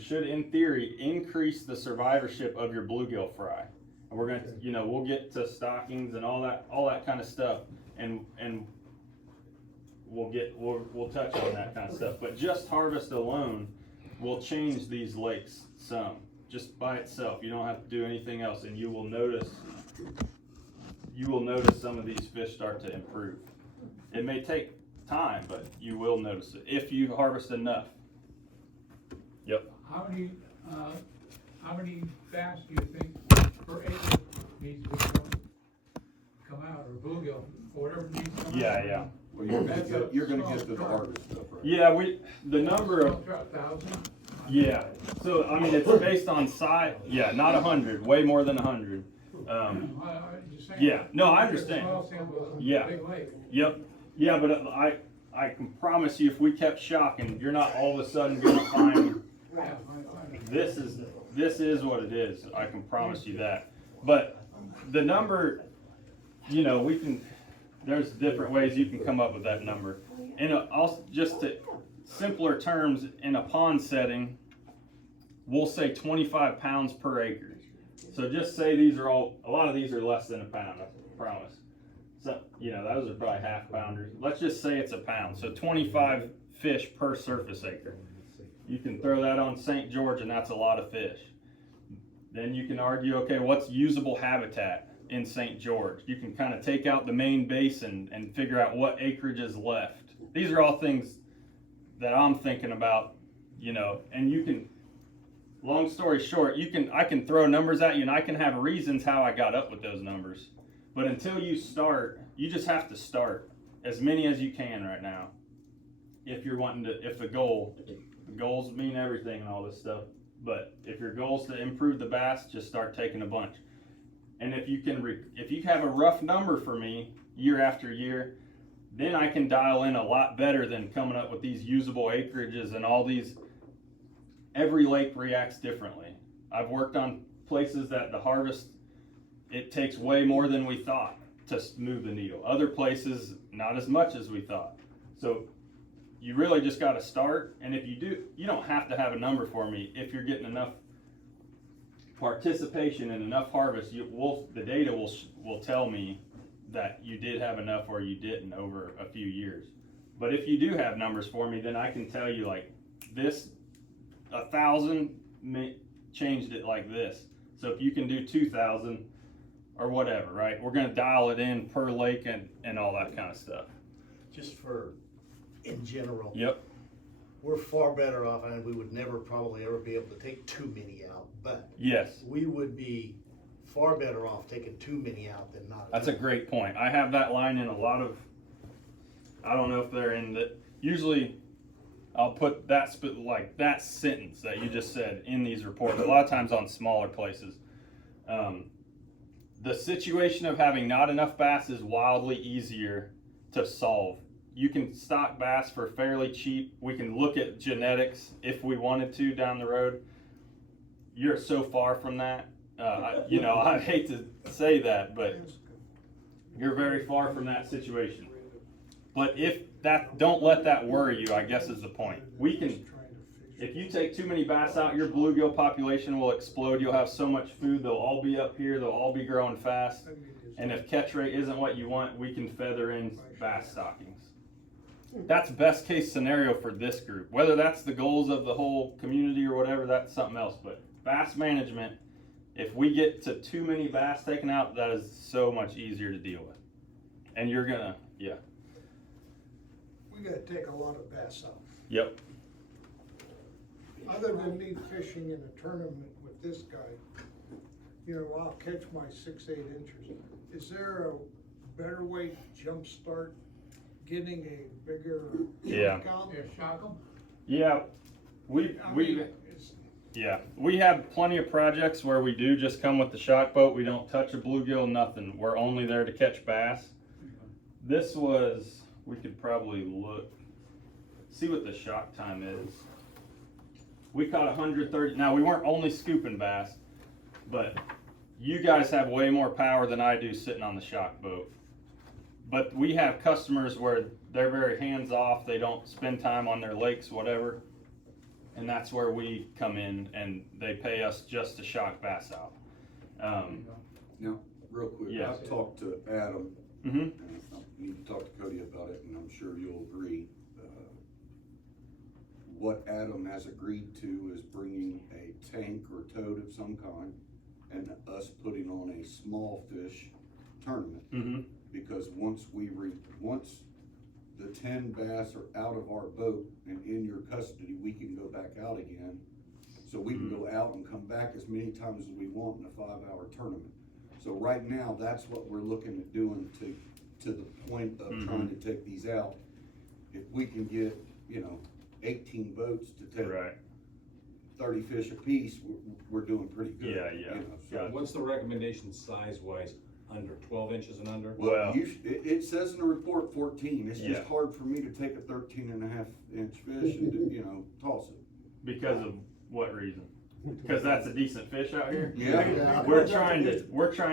should, in theory, increase the survivorship of your bluegill fry. And we're gonna, you know, we'll get to stockings and all that kind of stuff, and we'll touch on that kind of stuff. But just harvest alone will change these lakes some, just by itself. You don't have to do anything else, and you will notice some of these fish start to improve. It may take time, but you will notice it if you harvest enough. Yep. How many bass do you think per acre needs to come out, or bluegill, or whatever needs to come out? Yeah. Well, you're gonna get to the harvest stuff, right? Yeah, the number of, 1,000? yeah. So, I mean, it's based on size. Yeah, not 100, way more than 100. Yeah, no, I understand. Yeah. Big lake. Yep. Yeah, but I can promise you, if we kept shocking, you're not all of a sudden gonna find, this is what it is. I can promise you that. But the number, you know, there's different ways you can come up with that number. And also, just to simpler terms, in a pond setting, we'll say 25 pounds per acre. So just say a lot of these are less than a pound, I promise. So, you know, those are probably half pounders. Let's just say it's a pound. So 25 fish per surface acre. You can throw that on St. George, and that's a lot of fish. Then you can argue, okay, what's usable habitat in St. George? You can kind of take out the main basin and figure out what acreage is left. These are all things that I'm thinking about, you know, and you can, long story short, I can throw numbers at you, and I can have reasons how I got up with those numbers. But until you start, you just have to start as many as you can right now. If you're wanting to, if the goals mean everything and all this stuff. But if your goal is to improve the bass, just start taking a bunch. And if you have a rough number for me year after year, then I can dial in a lot better than coming up with these usable acreages and all these. Every lake reacts differently. I've worked on places that the harvest, it takes way more than we thought to move the needle. Other places, not as much as we thought. So you really just got to start. And if you do, you don't have to have a number for me. If you're getting enough participation and enough harvest, the data will tell me that you did have enough or you didn't over a few years. But if you do have numbers for me, then I can tell you, like, this 1,000 changed it like this. So if you can do 2,000 or whatever, right? We're gonna dial it in per lake and all that kind of stuff. Just for, in general. Yep. We're far better off, and we would never probably ever be able to take too many out, but Yes. we would be far better off taking too many out than not. That's a great point. I have that line in a lot of, I don't know if they're in the, usually I'll put that sentence that you just said in these reports, a lot of times on smaller places. The situation of having not enough bass is wildly easier to solve. You can stock bass for fairly cheap. We can look at genetics if we wanted to down the road. You're so far from that. You know, I hate to say that, but you're very far from that situation. But don't let that worry you, I guess is the point. If you take too many bass out, your bluegill population will explode. You'll have so much food, they'll all be up here, they'll all be growing fast. And if catch rate isn't what you want, we can feather in bass stockings. That's best case scenario for this group. Whether that's the goals of the whole community or whatever, that's something else. But bass management, if we get to too many bass taken out, that is so much easier to deal with. And you're gonna, yeah. We gotta take a lot of bass out. Yep. Other than me fishing in a tournament with this guy, you know, I'll catch my 6-8 inches. Is there a better way to jumpstart getting a bigger Yeah. count? Yeah, shock 'em. Yeah. We have plenty of projects where we do just come with the shock boat. We don't touch a bluegill, nothing. We're only there to catch bass. This was, we could probably see what the shock time is. We caught 130. Now, we weren't only scooping bass, but you guys have way more power than I do sitting on the shock boat. But we have customers where they're very hands off. They don't spend time on their lakes, whatever. and that's where we come in, and they pay us just to shock bass out. Now, real quick, Yeah. I've talked to Adam, Mhm. and I need to talk to Cody about it, and I'm sure you'll agree. What Adam has agreed to is bringing a tank or tote of some kind, and us putting on a small fish tournament. Mhm. Because once the 10 bass are out of our boat and in your custody, we can go back out again. So we can go out and come back as many times as we want in a 5-hour tournament. So right now, that's what we're looking at doing to the point of trying to take these out. If we can get, 18 boats to take Right. 30 fish apiece, we're doing pretty good. Yeah. So- Got it. What's the recommendation size-wise, under 12 inches and under? Well- It says in the report 14, it's Yeah. just hard for me to take a 13.5-inch fish and, toss it. Because of what reason? Because that's a decent fish out here? Yeah. We're trying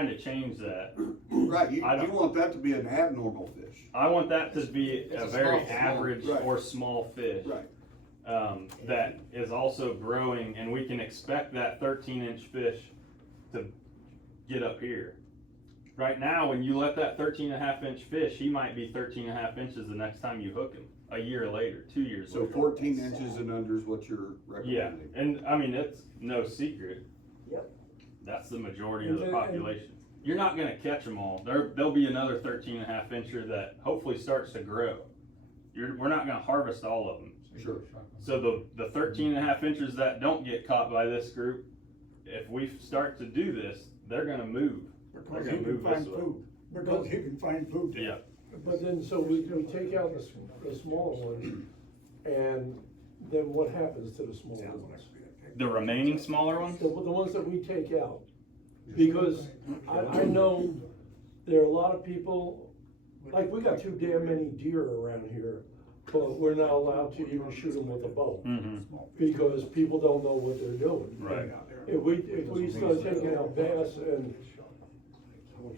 to change that. Right, you I don't- want that to be an abnormal fish. I want that to be It's a a very small- average right. or small fish. Right. That is also growing, and we can expect that 13-inch fish to get up here. Right now, when you let that 13.5-inch fish, he might be 13.5 inches the next time you hook him, a year later, 2 years So later. 14 inches and under is what you're Yeah, recommending. and I mean, it's no secret. Yep. That's the majority of the And- population. You're not gonna catch them all. There'll be another 13.5 incher that hopefully starts to grow. We're not gonna harvest all of them. Sure. So the 13.5 inches that don't get caught by this group, if we start to do this, they're gonna move. They're Because gonna he can move find this way. food, because he can find food. Yeah, But then, so we take out the smaller ones, and then what happens to the smaller ones? the remaining smaller ones? The ones that we take out, because I know there are a lot of people, like, we got too damn many deer around here, but we're not allowed to even shoot them with a bow, because people don't know what they're doing. Right. If we start taking out bass and.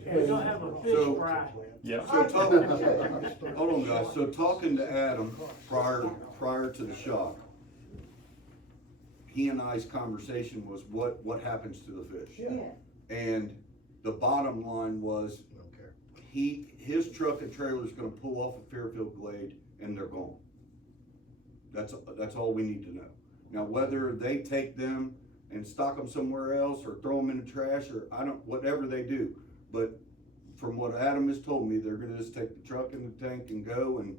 We don't have a fish So- fry. Yeah. Hold on, guys, so talking to Adam prior to the shock, he and I's conversation was what happens to the fish? Yeah. And the bottom line was, I don't care. his truck and trailer is gonna pull off of Fairfield Glade and they're gone. That's all we need to know. Now, whether they take them and stock them somewhere else or throw them in the trash or whatever they do. But from what Adam has told me, they're gonna just take the truck and the tank and go and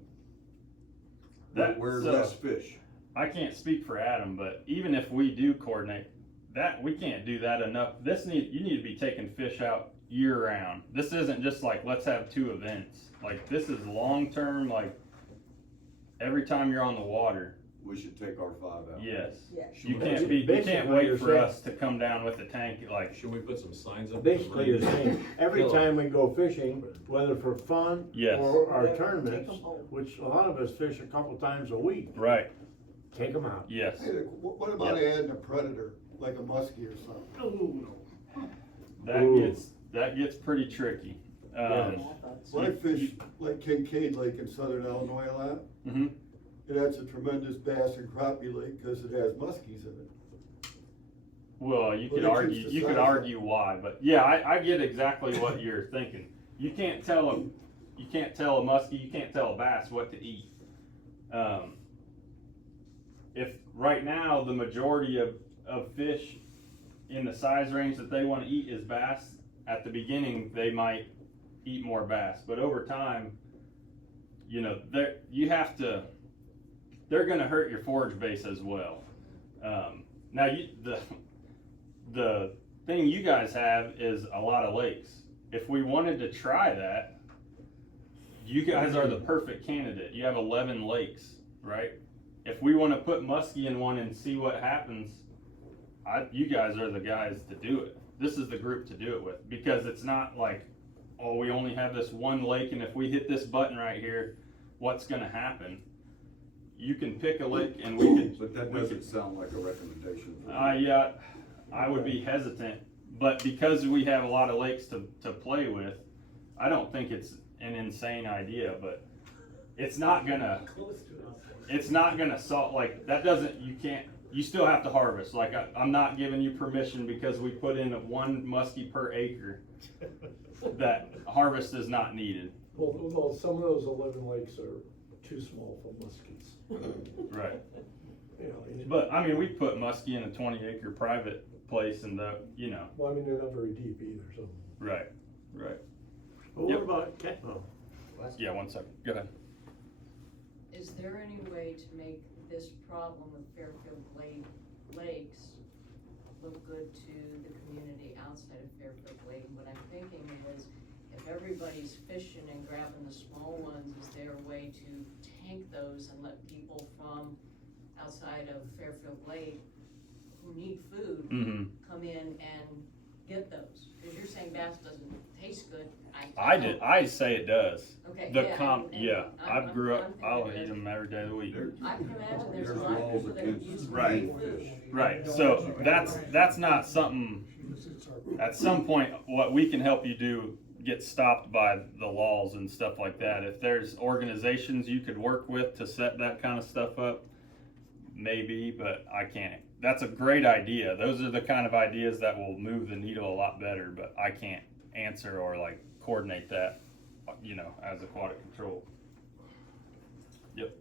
we're less fish. I can't speak for Adam, but even if we do coordinate that, we can't do that enough. You need to be taking fish out year round. This isn't just like, let's have 2 events. Like, this is long term, like every time you're on the water. We should take our 5 out. Yes. Yes. You So can't basically wait you're for saying- us to come down with a tank, like, Should we put some signs up? Basically, you're saying, every time we go fishing, whether for fun Yes. or our Take tournaments, 'em home. which a lot of us fish a couple times a week, right, take them out. yes. Hey, what about adding a predator, like a muskie or something? That gets pretty tricky. I thought so. I fish like Kincaid Lake in southern Illinois a lot, Mhm. and that's a tremendous bass and crappie lake, cause it has muskies in it. Well, you could Well, that argue, keeps the you could size up. argue why, but yeah, I get exactly what you're thinking. You can't tell a muskie, you can't tell a bass what to eat. If right now, the majority of fish in the size range that they wanna eat is bass, at the beginning, they might eat more bass, but over time, they're gonna hurt your forage base as well. Now, the thing you guys have is a lot of lakes. If we wanted to try that, you guys are the perfect candidate. You have 11 lakes, right? If we want to put muskie in one and see what happens, you guys are the guys to do it. This is the group to do it with, because it's not like, oh, we only have this one lake, and if we hit this button right here, what's gonna happen? You can pick a lake and we could. But that doesn't sound like a recommendation. for me. Yeah, I would be hesitant, but because we have a lot of lakes to play with, I don't think it's an insane idea, but it's not gonna solve, like, you still have to harvest. Like, I'm not giving you permission because we put in 1 muskie per acre that harvest is not needed. Well, some of those 11 lakes are too small for muskies. Right. You know, But, I mean, we put muskie in a 20-acre private place and you know. well, I mean, they're not very deep either, so. Right, right. But Yep. what about cat, oh, Yeah, 1 second. Go ahead. Is there any way to make this problem with Fairfield Glade Lakes look good to the community outside of Fairfield Glade? What I'm thinking is, if everybody's fishing and grabbing the small ones, is there a way to tank those and let people from outside of Fairfield Glade who need food Mm-hmm. come in and get those? Because you're saying bass doesn't taste good. I say it does. Okay, The yeah, and yeah, I'm I grew up, thinking I'll it eat does. them every day of the week. I can imagine there's a There's lot of laws people that against use Right. fish. Right, so that's not something, at some point, what we can help you do get stopped by the laws and stuff like that. If there's organizations you could work with to set that kind of stuff up, maybe, but I can't. That's a great idea. Those are the kind of ideas that will move the needle a lot better, but I can't answer or like coordinate that, you know, as aquatic control. Yep.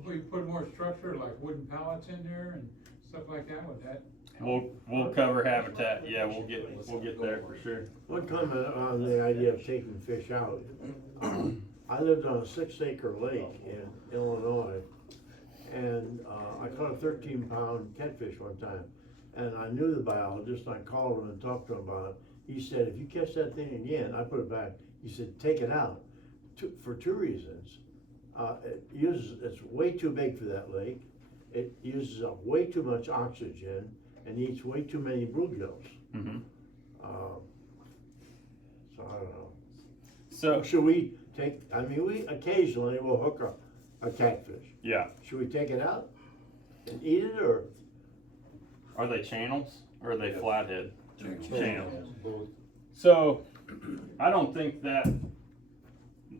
If we put more structure, like wooden pallets in there and stuff like that, would that? We'll cover habitat. Yeah, we'll get there for sure. one comment on the idea of taking fish out. I lived on a 6-acre lake in Illinois, and I caught a 13-pound catfish one time. And I knew the biologist, and I called him and talked to him about it. He said, if you catch that thing again, I put it back. He said, take it out, for 2 reasons. It's way too big for that lake. It uses up way too much oxygen and eats way too many bluegills. Mm-hmm. So I don't know. So Should we take, I mean, we occasionally will hook a catfish. yeah, Should we take it out and eat it, or? are they channels or are they Yes. flathead? Channels. Channels. So I don't think that.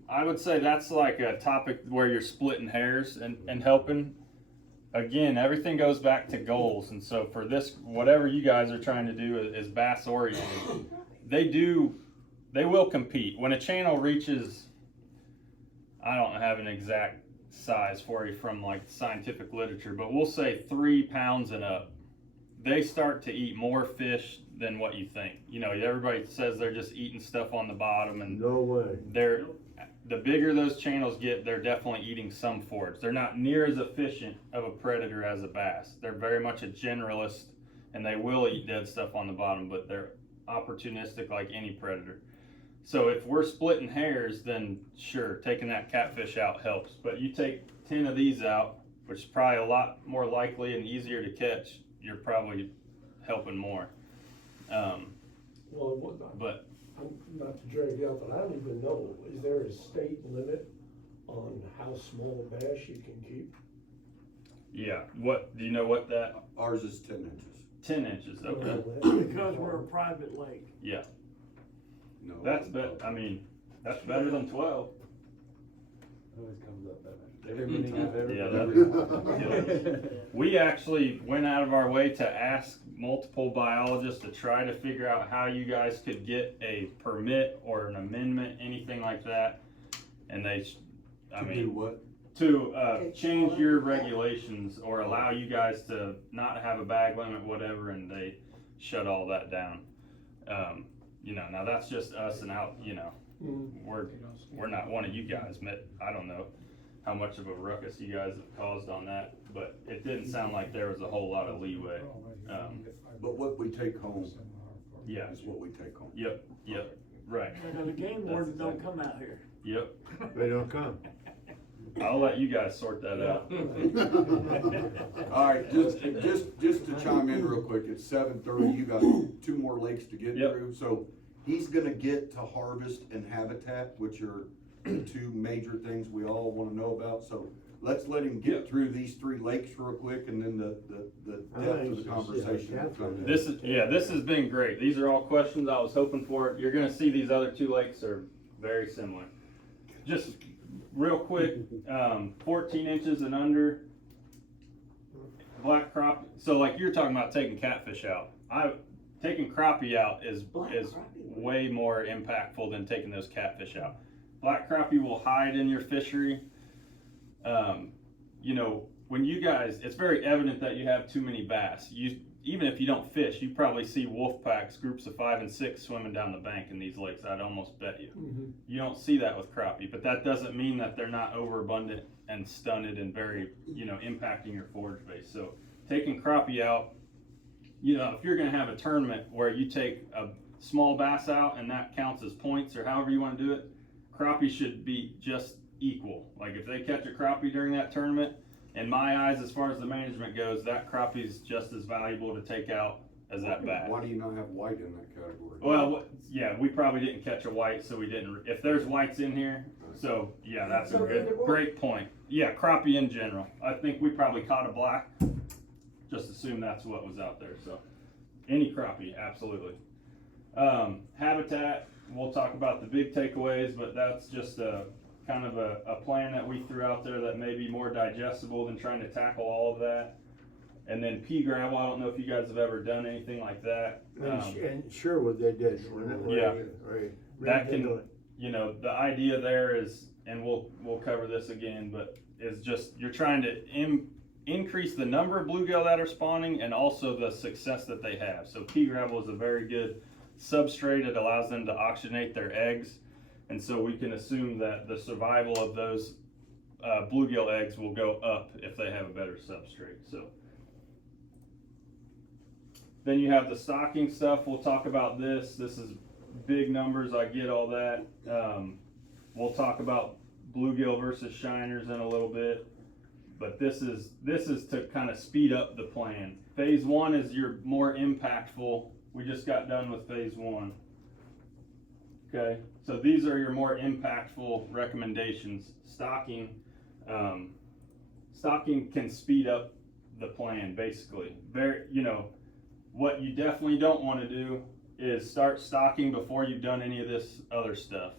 I would say that's like a topic where you're splitting hairs and helping. Again, everything goes back to goals, and so for this, whatever you guys are trying to do is bass oriented. They will compete when a channel reaches. I don't have an exact size for you from like scientific literature, but we'll say 3 pounds and up. They start to eat more fish than what you think. You know, everybody says they're just eating stuff on the bottom, and No way. the bigger those channels get, they're definitely eating some forage. They're not near as efficient of a predator as a bass. They're very much a generalist, and they will eat dead stuff on the bottom, but they're opportunistic like any predator. So if we're splitting hairs, then sure, taking that catfish out helps. But you take 10 of these out, which is probably a lot more likely and easier to catch, you're probably helping more. Well, But I'm not to drag you out, but I don't even know, is there a state limit on how small a bass you can keep? yeah, what do you know what that Ours is 10 inches. 10 inches? Okay. Because we're a private lake. Yeah, No. that's I mean, that's better than 12. Always comes up better. Yeah, we actually went out of our way to ask multiple biologists to try to figure out how you guys could get a permit or an amendment, anything like that. And they, I To do mean, what? to change your regulations or allow you guys to not have a bag limit, whatever, and they shut all that down. You know, now that's just us and out, you know, we're not one of you guys, but I don't know how much of a ruckus you guys have caused on that, but it didn't sound like there was a whole lot of leeway. But what we take home Yeah, is what we take home. yep, right, The game wardens don't come out here. yep. They don't come. I'll let you guys sort that out. All right, just to chime in real quick, it's 7:30, you got 2 more lakes to get Yep. through. So he's gonna get to harvest and habitat, which are the 2 major things we all wanna know about. So let's let him get Yep. through these 3 lakes real quick, and then the depth of the conversation will come in. This has been great. These are all questions I was hoping for. You're gonna see these other 2 lakes are very similar. Just real quick, 14 inches and under, black crappie, so like you're talking about taking catfish out. Taking crappie out is way more impactful than taking those catfish out. Black crappie will hide in your fishery. You know, when you guys, it's very evident that you have too many bass. Even if you don't fish, you probably see wolf packs, groups of 5 and 6 swimming down the bank in these lakes. I'd almost bet you. Mhm. You don't see that with crappie, but that doesn't mean that they're not overabundant and stunted and very, impacting your forage base. So taking crappie out, if you're going to have a tournament where you take a small bass out and that counts as points or however you want to do it, crappie should be just equal. Like if they catch a crappie during that tournament, in my eyes, as far as the management goes, that crappie is just as valuable to take out as that bass. Why do you not have white in that category? Well, yeah, we probably didn't catch a white, so we didn't. If there's whites in here, so yeah, that's a great point. Yeah, crappie in general. I think we probably caught a black. Just assume that's what was out there. So any crappie, absolutely. Habitat. We'll talk about the big takeaways, but that's just kind of a plan that we threw out there that may be more digestible than trying to tackle all of that. And then pea gravel, I don't know if you guys have ever done anything like that. And Sherwood they did. Yeah. Right. That can, the idea there is, and we'll cover this again, but is just, you're trying to increase the number of bluegill that are spawning and also the success that they have. So pea gravel is a very good substrate. It allows them to oxygenate their eggs. And so we can assume that the survival of those bluegill eggs will go up if they have a better substrate. So then you have the stocking stuff. We'll talk about this. This is big numbers. I get all that. We'll talk about bluegill versus shiners in a little bit. But this is to kind of speed up the plan. Phase 1 is your more impactful. We just got done with phase 1. Okay, so these are your more impactful recommendations. Stocking can speed up the plan, basically. What you definitely don't want to do is start stocking before you've done any of this other stuff.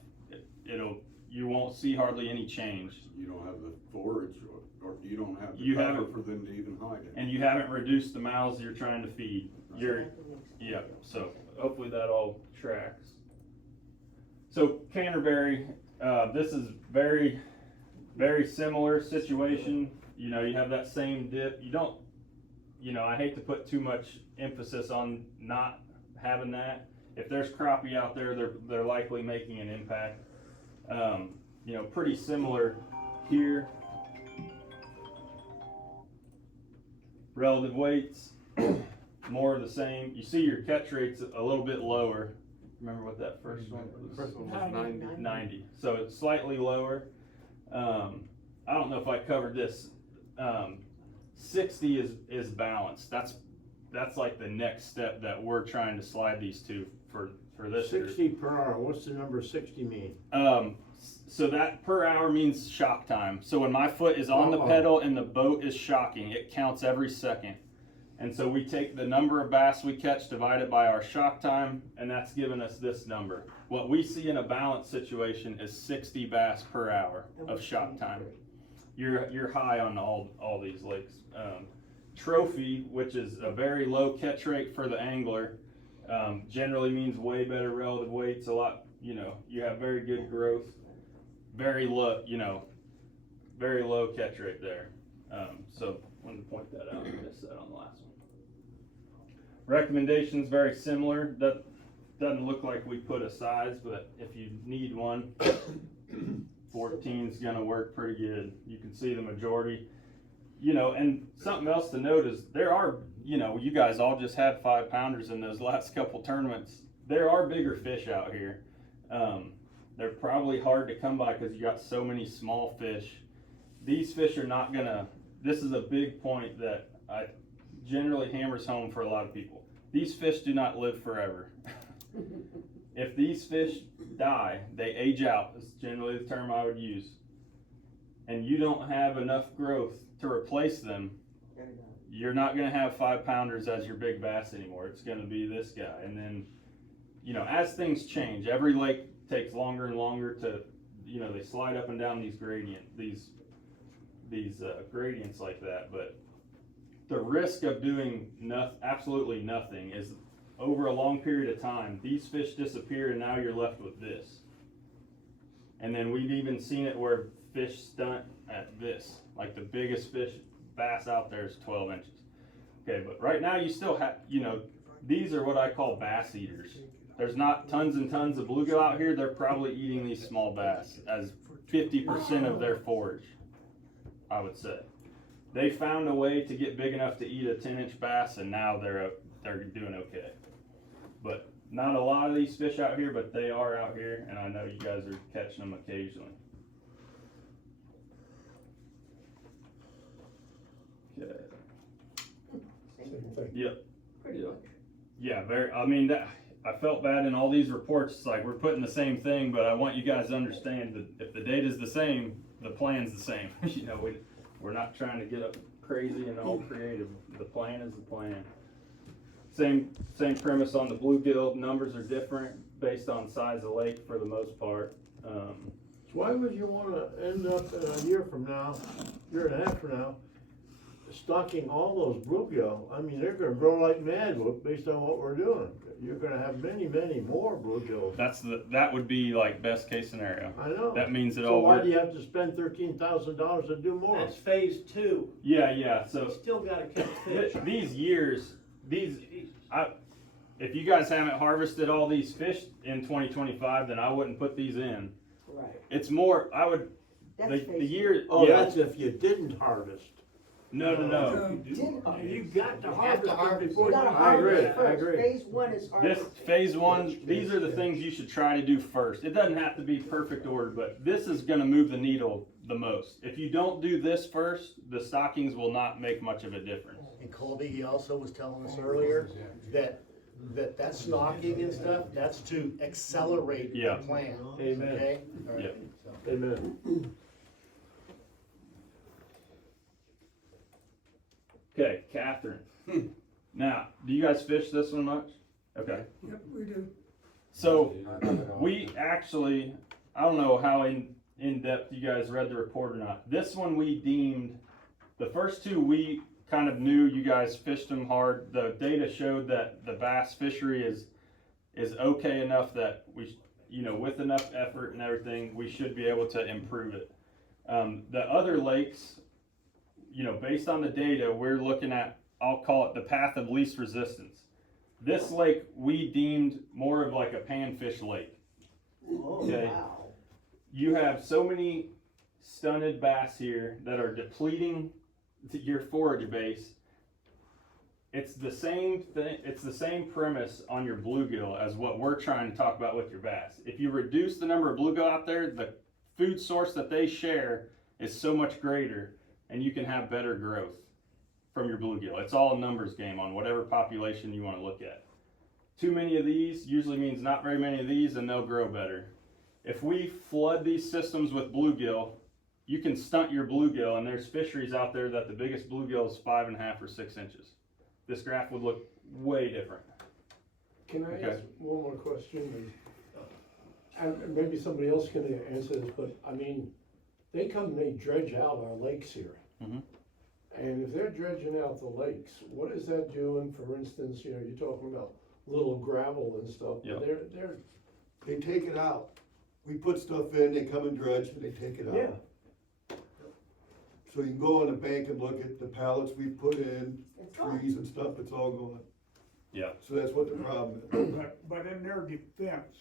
You won't see hardly any change. You don't have the forage, or you don't have the cover for them to even hide in. And you haven't reduced the mouths you're trying to feed. So hopefully that all tracks. So Canterbury, this is very, very similar situation. You have that same dip. You don't, I hate to put too much emphasis on not having that. If there's crappie out there, they're likely making an impact. Pretty similar here. Relative weights, more of the same. You see your catch rate's a little bit lower. Remember what that first one was? First one was 90. So it's slightly lower. I don't know if I covered this. 60 is balanced. That's like the next step that we're trying to slide these to for this. 60 per hour. What's the number 60 mean? So that per hour means shock time. So when my foot is on the pedal and the boat is shocking, it counts every second. And so we take the number of bass we catch, divide it by our shock time, and that's giving us this number. What we see in a balance situation is 60 bass per hour of shock time. You're high on all these lakes. Trophy, which is a very low catch rate for the angler, generally means way better relative weights. A lot, you have very good growth, very low catch rate there. So wanted to point that out. I missed that on the last one. Recommendations very similar. That doesn't look like we put a size, but if you need one, 14 is gonna work pretty good. You can see the majority. And something else to note is there are, you guys all just had 5-pounders in those last couple tournaments. There are bigger fish out here. They're probably hard to come by because you got so many small fish. These fish are not gonna, this is a big point that I generally hammers home for a lot of people. These fish do not live forever. If these fish die, they age out, is generally the term I would use. And you don't have enough growth to replace them, you're not gonna have 5-pounders as your big bass anymore. It's gonna be this guy. And then, as things change, every lake takes longer and longer to, they slide up and down these gradients like that. But the risk of doing absolutely nothing is over a long period of time, these fish disappear and now you're left with this. And then we've even seen it where fish stunt at this, like the biggest bass out there is 12 inches. Okay, but right now you still have, these are what I call bass eaters. There's not tons and tons of bluegill out here. They're probably eating these small bass as 50% of their forage, I would say. They found a way to get big enough to eat a 10-inch bass, and now they're doing okay. But not a lot of these fish out here, but they are out here, and I know you guys are catching them occasionally. Okay. Same thing. Yep. Pretty Yep. much. Yeah, I felt bad in all these reports. It's like we're putting the same thing, but I want you guys to understand that if the data's the same, the plan's the same. We're not trying to get up crazy and all creative. The plan is the plan. Same premise on the bluegill. Numbers are different based on size of lake for the most part. So why would you wanna end up in a year and a half from now, stocking all those bluegill? I mean, they're gonna grow like mad based on what we're doing. You're gonna have many, many more bluegills. That would be like best case scenario. I know. That means it So all why works. do you have to spend $13,000 to do more? That's phase two. Yeah. So You still gotta catch fish. these years, if you guys haven't harvested all these fish in 2025, then I wouldn't put these in. Right. It's more, That's the phase year. Oh, yeah. that's if you didn't harvest. No. You got to You have harvest to it harvest. before You you gotta I agree, harvest. I agree. Phase one is This harvest. phase one, these are the things you should try to do first. It doesn't have to be perfect order, but this is gonna move the needle the most. If you don't do this first, the stockings will not make much of a difference. And Colby, he also was telling us earlier that stocking and stuff, that's to accelerate the Yeah. plan. Amen. Okay? All right. Yeah. So- Amen. Okay, Catherine. Now, do you guys fish this one much? Okay. Yep, we do. So we actually, I don't know how in depth you guys read the report or not. This one we deemed, the first two we kind of knew you guys fished them hard. The data showed that the bass fishery is okay enough that we, with enough effort and everything, we should be able to improve it. The other lakes, based on the data, we're looking at, I'll call it the path of least resistance. This lake we deemed more of like a panfish lake. Oh, Okay. wow. You have so many stunted bass here that are depleting your forage base. It's the same thing. It's the same premise on your bluegill as what we're trying to talk about with your bass. If you reduce the number of bluegill out there, the food source that they share is so much greater, and you can have better growth from your bluegill. It's all a numbers game on whatever population you want to look at. Too many of these usually means not very many of these, and they'll grow better. If we flood these systems with bluegill, you can stunt your bluegill, and there's fisheries out there that the biggest bluegill is 5.5 or 6 inches. This graph would look way different. Can I Okay. ask one more question? And maybe somebody else can answer this, but I mean, they come and they dredge out our lakes here. Mhm. And if they're dredging out the lakes, what is that doing? For instance, you're talking about little gravel and stuff. Yep. They're, They take it out. We put stuff in, they come and dredge, and they take it out. yeah. So you can go on the bank and look at the pallets we put in, It's gone. trees and stuff, it's all gone. Yeah. So that's what the problem is. But in their defense,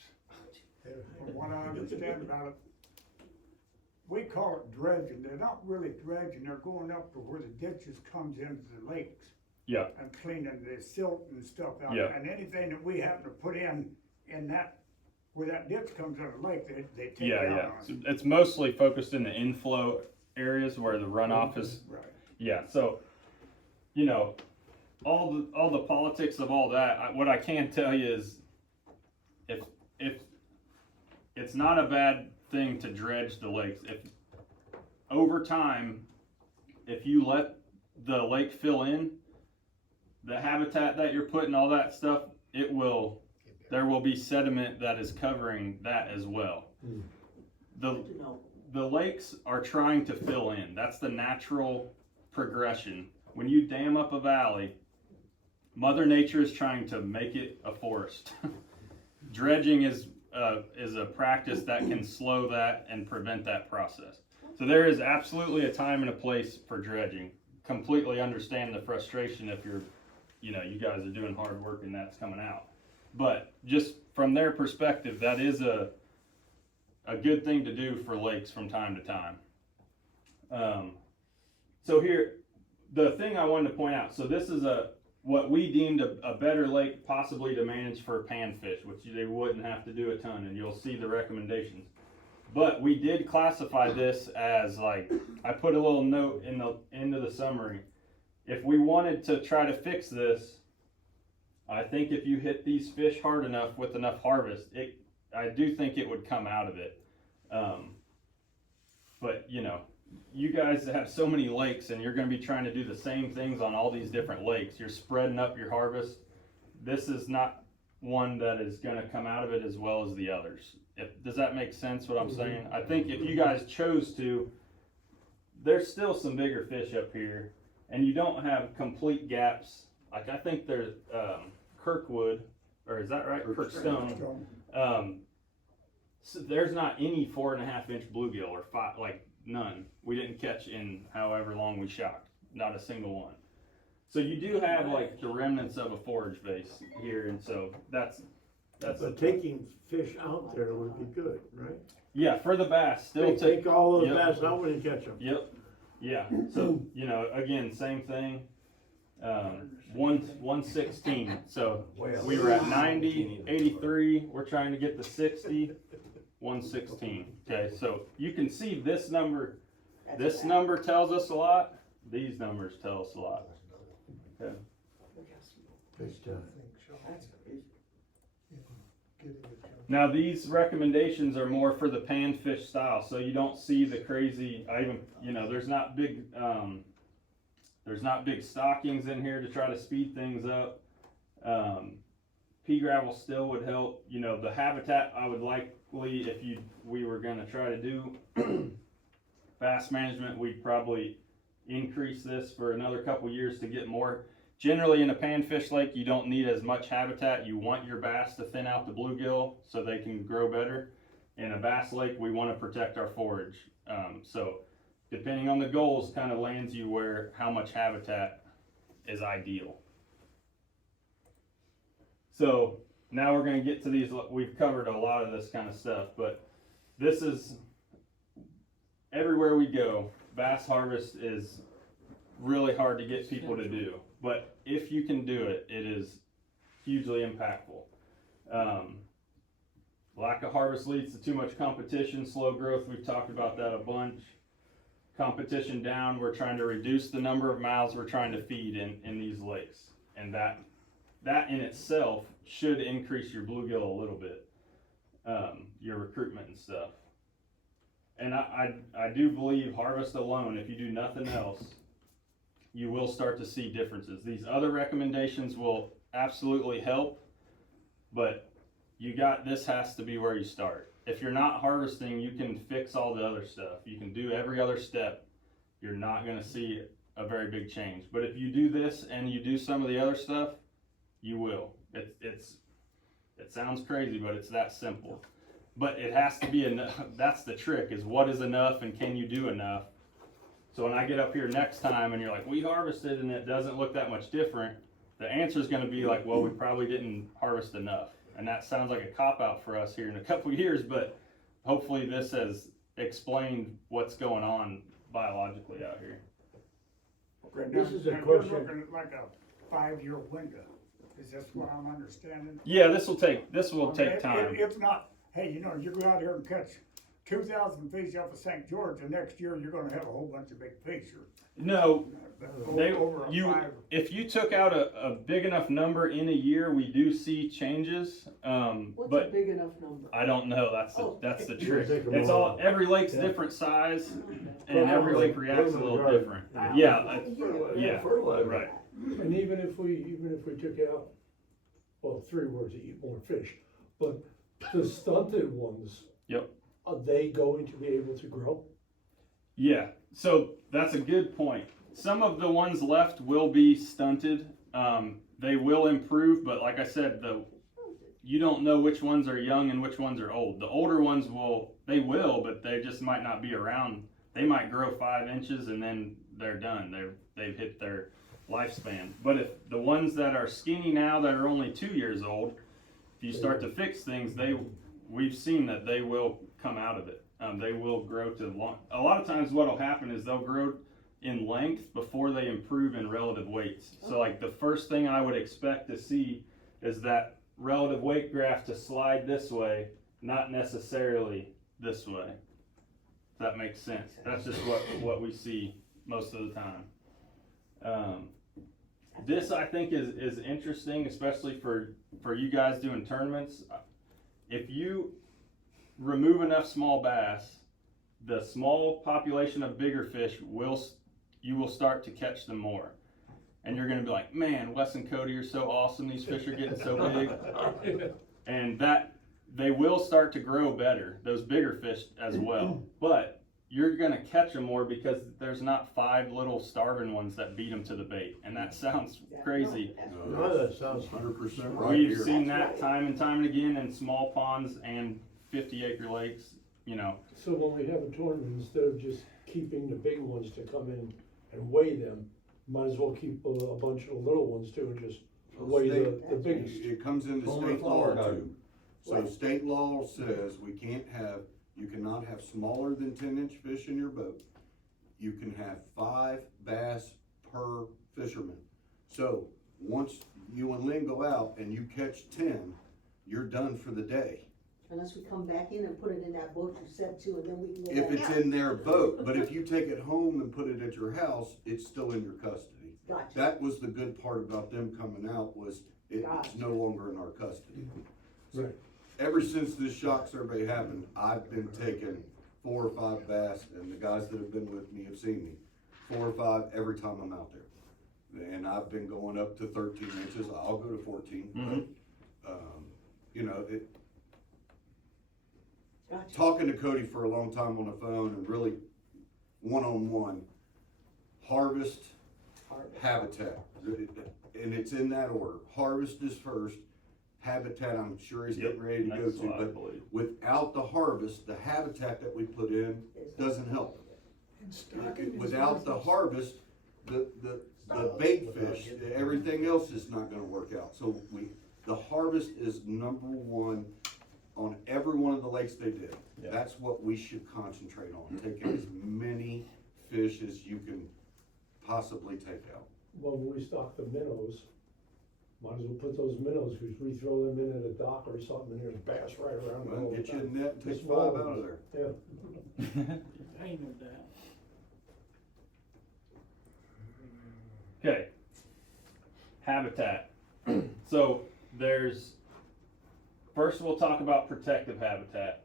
from what I understand about it, we call it dredging. They're not really dredging. They're going up to where the ditches comes into the lakes. Yeah. And cleaning the silt and stuff out. Yeah. And anything that we happen to put in that, where that ditch comes out of the lake, they take Yeah, out yeah. on So it. it's mostly focused in the inflow areas where the runoff is. Right. Yeah. So, all the politics of all that. What I can tell you is, if it's not a bad thing to dredge the lakes. If over time, if you let the lake fill in, the habitat that you're putting, all that stuff, there will be sediment that is covering that as well. Good to know. The lakes are trying to fill in. That's the natural progression. when you dam up a valley, Mother Nature is trying to make it a forest. Dredging is a practice that can slow that and prevent that process. So there is absolutely a time and a place for dredging. Completely understand the frustration if you're, you guys are doing hard work and that's coming out. But just from their perspective, that is a good thing to do for lakes from time to time. So here, the thing I wanted to point out, so this is what we deemed a better lake possibly to manage for panfish, which they wouldn't have to do a ton, and you'll see the recommendations. But we did classify this as, like, I put a little note in the end of the summary. If we wanted to try to fix this, I think if you hit these fish hard enough with enough harvest, I do think it would come out of it. But you guys have so many lakes and you're going to be trying to do the same things on all these different lakes. You're spreading up your harvest. This is not one that is going to come out of it as well as the others. Does that make sense what I'm saying? I think if you guys chose to, there's still some bigger fish up here and you don't have complete gaps. Like I think there's Kirkwood, or is that right? Kirkstone. So there's not any 4.5-inch bluegill or 5, like none. We didn't catch in however long we shocked, not a single one. So you do have like the remnants of a forage base here, and so that's. But taking fish out there would be good, right? Yeah, for the bass, still take all those bass out when you catch them. Yep. Yeah. So again, same thing. 116. So we were at 90, 83. We're trying to get to 60. 116. Okay, so you can see this number. This number tells us a lot. These numbers tell us a lot. Okay. Now these recommendations are more for the panfish style, so you don't see the crazy. There's not big stockings in here to try to speed things up. Pea gravel still would help. The habitat I would likely, if we were going to try to do bass management, we'd probably increase this for another couple years to get more. Generally in a panfish lake, you don't need as much habitat. You want your bass to thin out the bluegill so they can grow better. In a bass lake, we want to protect our forage. So depending on the goals, kind of lands you where how much habitat is ideal. So now we're going to get to these. We've covered a lot of this kind of stuff, but this is everywhere we go. Bass harvest is really hard to get people to do, but if you can do it, it is hugely impactful. Lack of harvest leads to too much competition, slow growth. We've talked about that a bunch. Competition down. We're trying to reduce the number of mouths we're trying to feed in these lakes, and that in itself should increase your bluegill a little bit, your recruitment and stuff. And I do believe harvest alone, if you do nothing else, you will start to see differences. These other recommendations will absolutely help, but this has to be where you start. If you're not harvesting, you can fix all the other stuff. You can do every other step. You're not going to see a very big change. But if you do this and you do some of the other stuff, you will. It sounds crazy, but it's that simple. But it has to be enough. That's the trick, is what is enough and can you do enough? So when I get up here next time and you're like, we harvested and it doesn't look that much different, the answer is going to be like, well, we probably didn't harvest enough. And that sounds like a cop-out for us here in a couple of years, but hopefully this has explained what's going on biologically out here. This is a You're question. looking at like a 5-year window. Is this what I'm understanding? Yeah, this will take time. It's not, hey, you go out here and catch 2,000 fish off of St. George, and next year you're gonna have a whole bunch of big fish. No, Over a 5. if you took out a big enough number in a year, we do see changes. What's a But big enough number? I don't know. That's the trick. take 'em It's all. every lake's Yeah. different size, and Well, every lake reacts a little garden. different. Yeah, yeah, Fertilizer. right. And even if we took out, well, 3 words to eat more fish, but the stunted ones. Yep. Are they going to be able to grow? Yeah, so that's a good point. some of the ones left will be stunted. They will improve, but like I said, you don't know which ones are young and which ones are old. The older ones will, but they just might not be around. They might grow 5 inches and then they're done. They've hit their lifespan. But if the ones that are skinny now that are only 2 years old, if you start to fix things, we've seen that they will come out of it. They will grow to long. A lot of times what will happen is they'll grow in length before they improve in relative weights. So like the first thing I would expect to see is that relative weight graph to slide this way, not necessarily this way. If that makes sense. That's just what we see most of the time. This I think is interesting, especially for you guys doing tournaments. If you remove enough small bass, the small population of bigger fish you will start to catch them more. And you're gonna be like, man, Wes and Cody are so awesome, these fish are getting so big. And that they will start to grow better, those bigger fish as well. But you're gonna catch them more because there's not 5 little starving ones that beat them to the bait. And that sounds crazy. No, that sounds 100% right. We've here. seen that time and time and again in small ponds and 50-acre lakes, you know. So when we have a tournament, instead of just keeping the big ones to come in and weigh them, might as well keep a bunch of the little ones too and just weigh the biggest. It comes into state law too. So state law says you cannot have smaller than 10-inch fish in your boat. You can have 5 bass per fisherman. So once you and Lynn go out and you catch 10, you're done for the day. Unless we come back in and put it in that boat you said to, and then we can go If back it's out. in their boat, but if you take it home and put it at your house, it's still in your custody. Gotcha. That was the good part about them coming out, was it's Gotcha. no longer in our custody. Right. Ever since this shock survey happened, I've been taking 4 or 5 bass, and the guys that have been with me have seen me, 4 or 5 every time I'm out there. And I've been going up to 13 inches, I'll go to 14, but, you know, Gotcha. talking to Cody for a long time on the phone and really one-on-one, harvest, habitat, and it's in that order. Harvest is first, habitat I'm sure he's getting ready to go That's to, what I but believe. without the harvest, the habitat that we put in doesn't help. Without the harvest, the bait fish, everything else is not gonna work out. So the harvest is number 1 on every one of the lakes they did. Yeah. That's what we should concentrate on, taking as many fish as you can possibly take out. Well, when we stock the minnows, might as well put those minnows, because we throw them in at a dock or something, and there's bass right around. Well, get you a net and The take 5 small out of ones. there. Yeah. I know that. Okay. Habitat. So first we'll talk about protective habitat.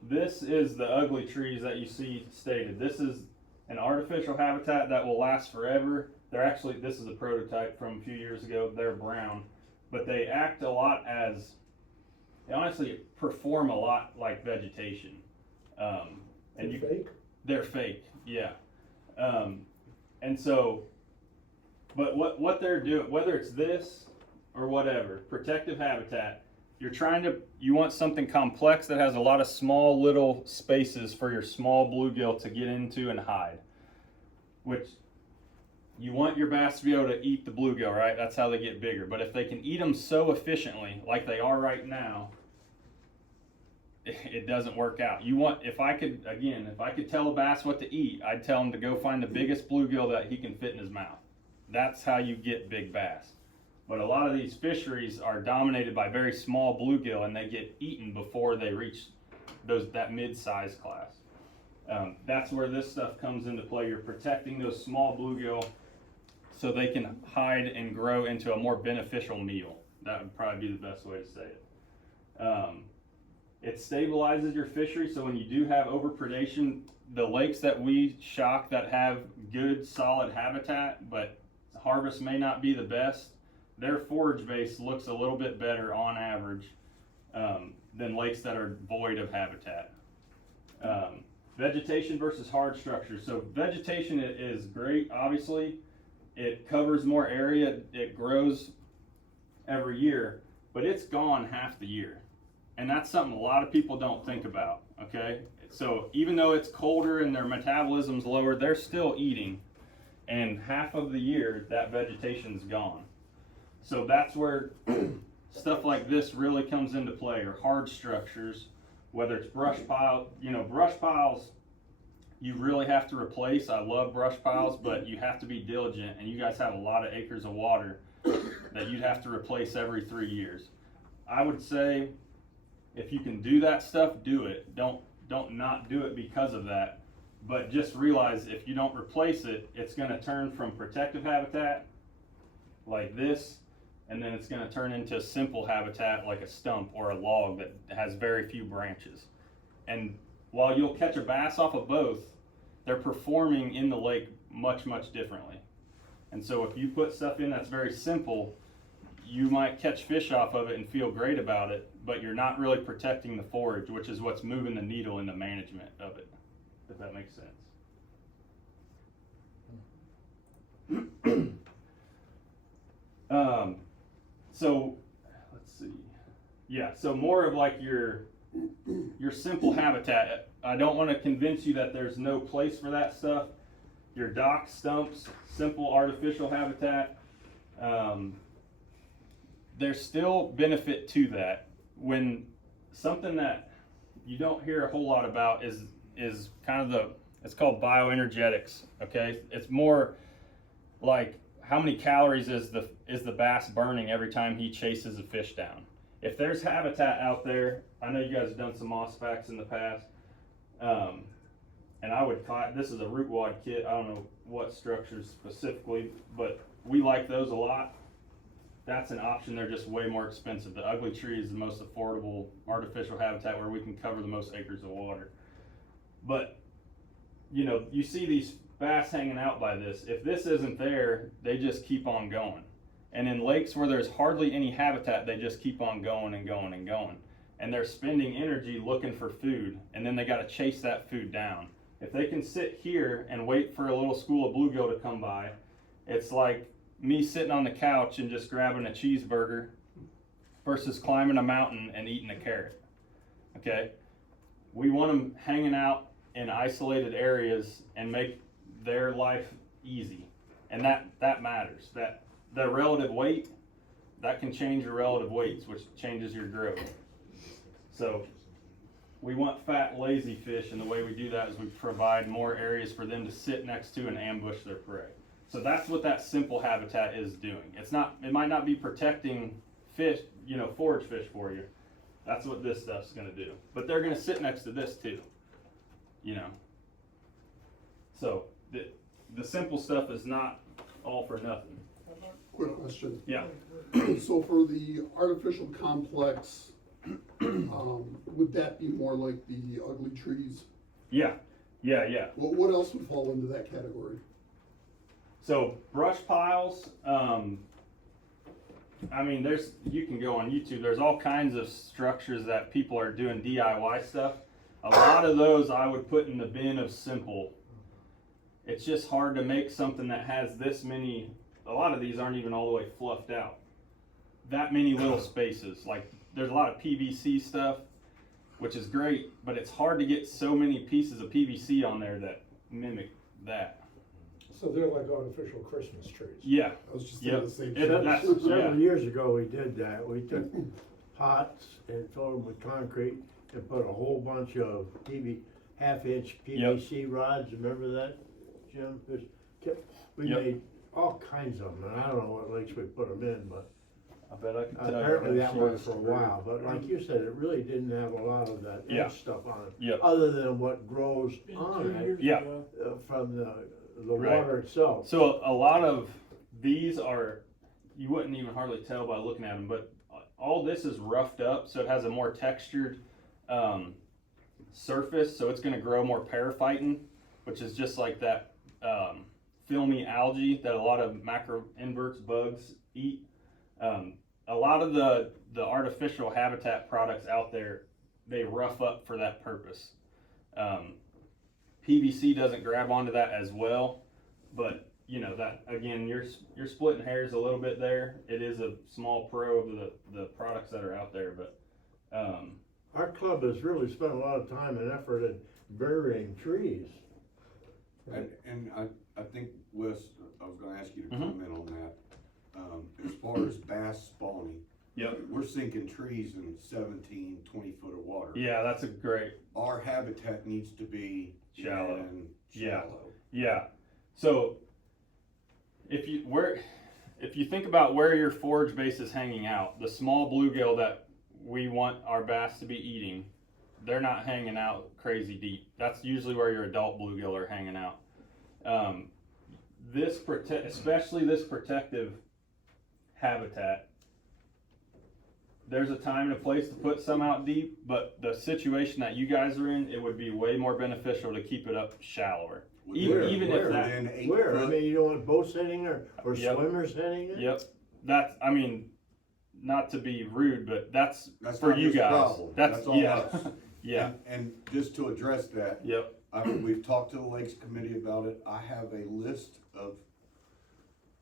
This is the ugly trees that you see stated. This is an artificial habitat that will last forever. This is a prototype from a few years ago. They're brown, but they act a lot they honestly perform a lot like vegetation. Fake? They're fake, yeah. And so, but what they're doing, whether it's this or whatever, protective habitat, you want something complex that has a lot of small little spaces for your small bluegill to get into and hide. Which, you want your bass to be able to eat the bluegill, right? That's how they get bigger. But if they can eat them so efficiently, like they are right now, it doesn't work out. If I could tell a bass what to eat, I'd tell him to go find the biggest bluegill that he can fit in his mouth. That's how you get big bass. But a lot of these fisheries are dominated by very small bluegill, and they get eaten before they reach that mid-size class. That's where this stuff comes into play. You're protecting those small bluegill so they can hide and grow into a more beneficial meal. That would probably be the best way to say it. It stabilizes your fishery, so when you do have overpredation, the lakes that we shock that have good solid habitat, but harvest may not be the best, their forage base looks a little bit better on average than lakes that are void of habitat. vegetation versus hard structure. So vegetation is great, obviously. It covers more area, it grows every year, but it's gone half the year. And that's something a lot of people don't think about, okay? So even though it's colder and their metabolism's lower, they're still eating. And half of the year, that vegetation's gone. So that's where stuff like this really comes into play, or hard structures, whether it's brush pile, brush piles, you really have to replace. I love brush piles, but you have to be diligent, and you guys have a lot of acres of water that you'd have to replace every 3 years. I would say if you can do that stuff, do it. Don't not do it because of that, but just realize if you don't replace it, it's gonna turn from protective habitat like this, and then it's gonna turn into simple habitat like a stump or a log that has very few branches. And while you'll catch a bass off of both, they're performing in the lake much, much differently. And so if you put stuff in that's very simple, you might catch fish off of it and feel great about it, but you're not really protecting the forage, which is what's moving the needle in the management of it, if that makes sense. So let's see. Yeah, so more of like your simple habitat. I don't want to convince you that there's no place for that stuff. Your docks, stumps, simple artificial habitat. There's still benefit to that. When something that you don't hear a whole lot about is kind of it's called bioenergetics, okay? It's more like how many calories is the bass burning every time he chases a fish down. If there's habitat out there, I know you guys have done some moss facts in the past, and I would this is a root wad kit. I don't know what structures specifically, but we like those a lot. That's an option. They're just way more expensive. The ugly tree is the most affordable artificial habitat where we can cover the most acres of water. But you see these bass hanging out by this. If this isn't there, they just keep on going. And in lakes where there's hardly any habitat, they just keep on going and going and going. And they're spending energy looking for food, and then they got to chase that food down. If they can sit here and wait for a little school of bluegill to come by, it's like me sitting on the couch and just grabbing a cheeseburger versus climbing a mountain and eating a carrot. Okay? We want them hanging out in isolated areas and make their life easy. And that matters. That their relative weight, that can change your relative weights, which changes your growth. So we want fat, lazy fish, and the way we do that is we provide more areas for them to sit next to and ambush their prey. So that's what that simple habitat is doing. It might not be protecting fish, forage fish for you. That's what this stuff's gonna do. But they're gonna sit next to this too, So the simple stuff is not all for nothing. Quick question. Yeah. So for the artificial complex, would that be more like the ugly trees? Yeah. What else would fall into that category? So brush piles, you can go on YouTube, there's all kinds of structures that people are doing DIY stuff. A lot of those I would put in the bin of simple. It's just hard to make something that has this many, a lot of these aren't even all the way fluffed out. That many little spaces, like there's a lot of PVC stuff, which is great, but it's hard to get so many pieces of PVC on there that mimic that. So they're like artificial Christmas trees. Yeah. I was just saying the same thing. Several years ago, we did that. We took pots and filled them with concrete and put a whole bunch of half-inch PVC rods. Remember that, Jim? We made all kinds of them, and I don't know what lakes we put them in, but I bet I can tell apparently you that worked for a while. But like you said, it really didn't have a lot of that edge stuff on it, Yep. other than what grows on it from the Right. water itself. So a lot of these you wouldn't even hardly tell by looking at them, but all this is roughed up, so it has a more textured surface, so it's going to grow more periphyton, which is just like that filmy algae that a lot of macroinverts bugs eat. A lot of the artificial habitat products out there, they rough up for that purpose. PVC doesn't grab onto that as well, but you know that again, you're splitting hairs a little bit there. It is a small pro of the products that are out there, but Our club has really spent a lot of time and effort in burying trees. And I think, Wes, I was gonna ask you to Mhm. comment on that. As far as bass spawning, yep, we're sinking trees in 17, 20 foot of water. yeah, that's a great. Our habitat needs to be Shallow. in Yeah. shallow. Yeah. So if you think about where your forage base is hanging out, the small bluegill that we want our bass to be eating, they're not hanging out crazy deep. That's usually where your adult bluegill are hanging out. Especially this protective habitat, there's a time and a place to put some out deep, but the situation that you guys are in, it would be way more beneficial to keep it up shallower. Even if that, Within 8 Where? I foot. mean, you don't want boats hitting or Yep. swimmers hitting it? yep, that's, I mean, not to be rude, but that's That's for not you his guys. problem. That's, on yeah, us. yeah, And just to address that, yep, we've talked to the Lakes Committee about it. I have a list of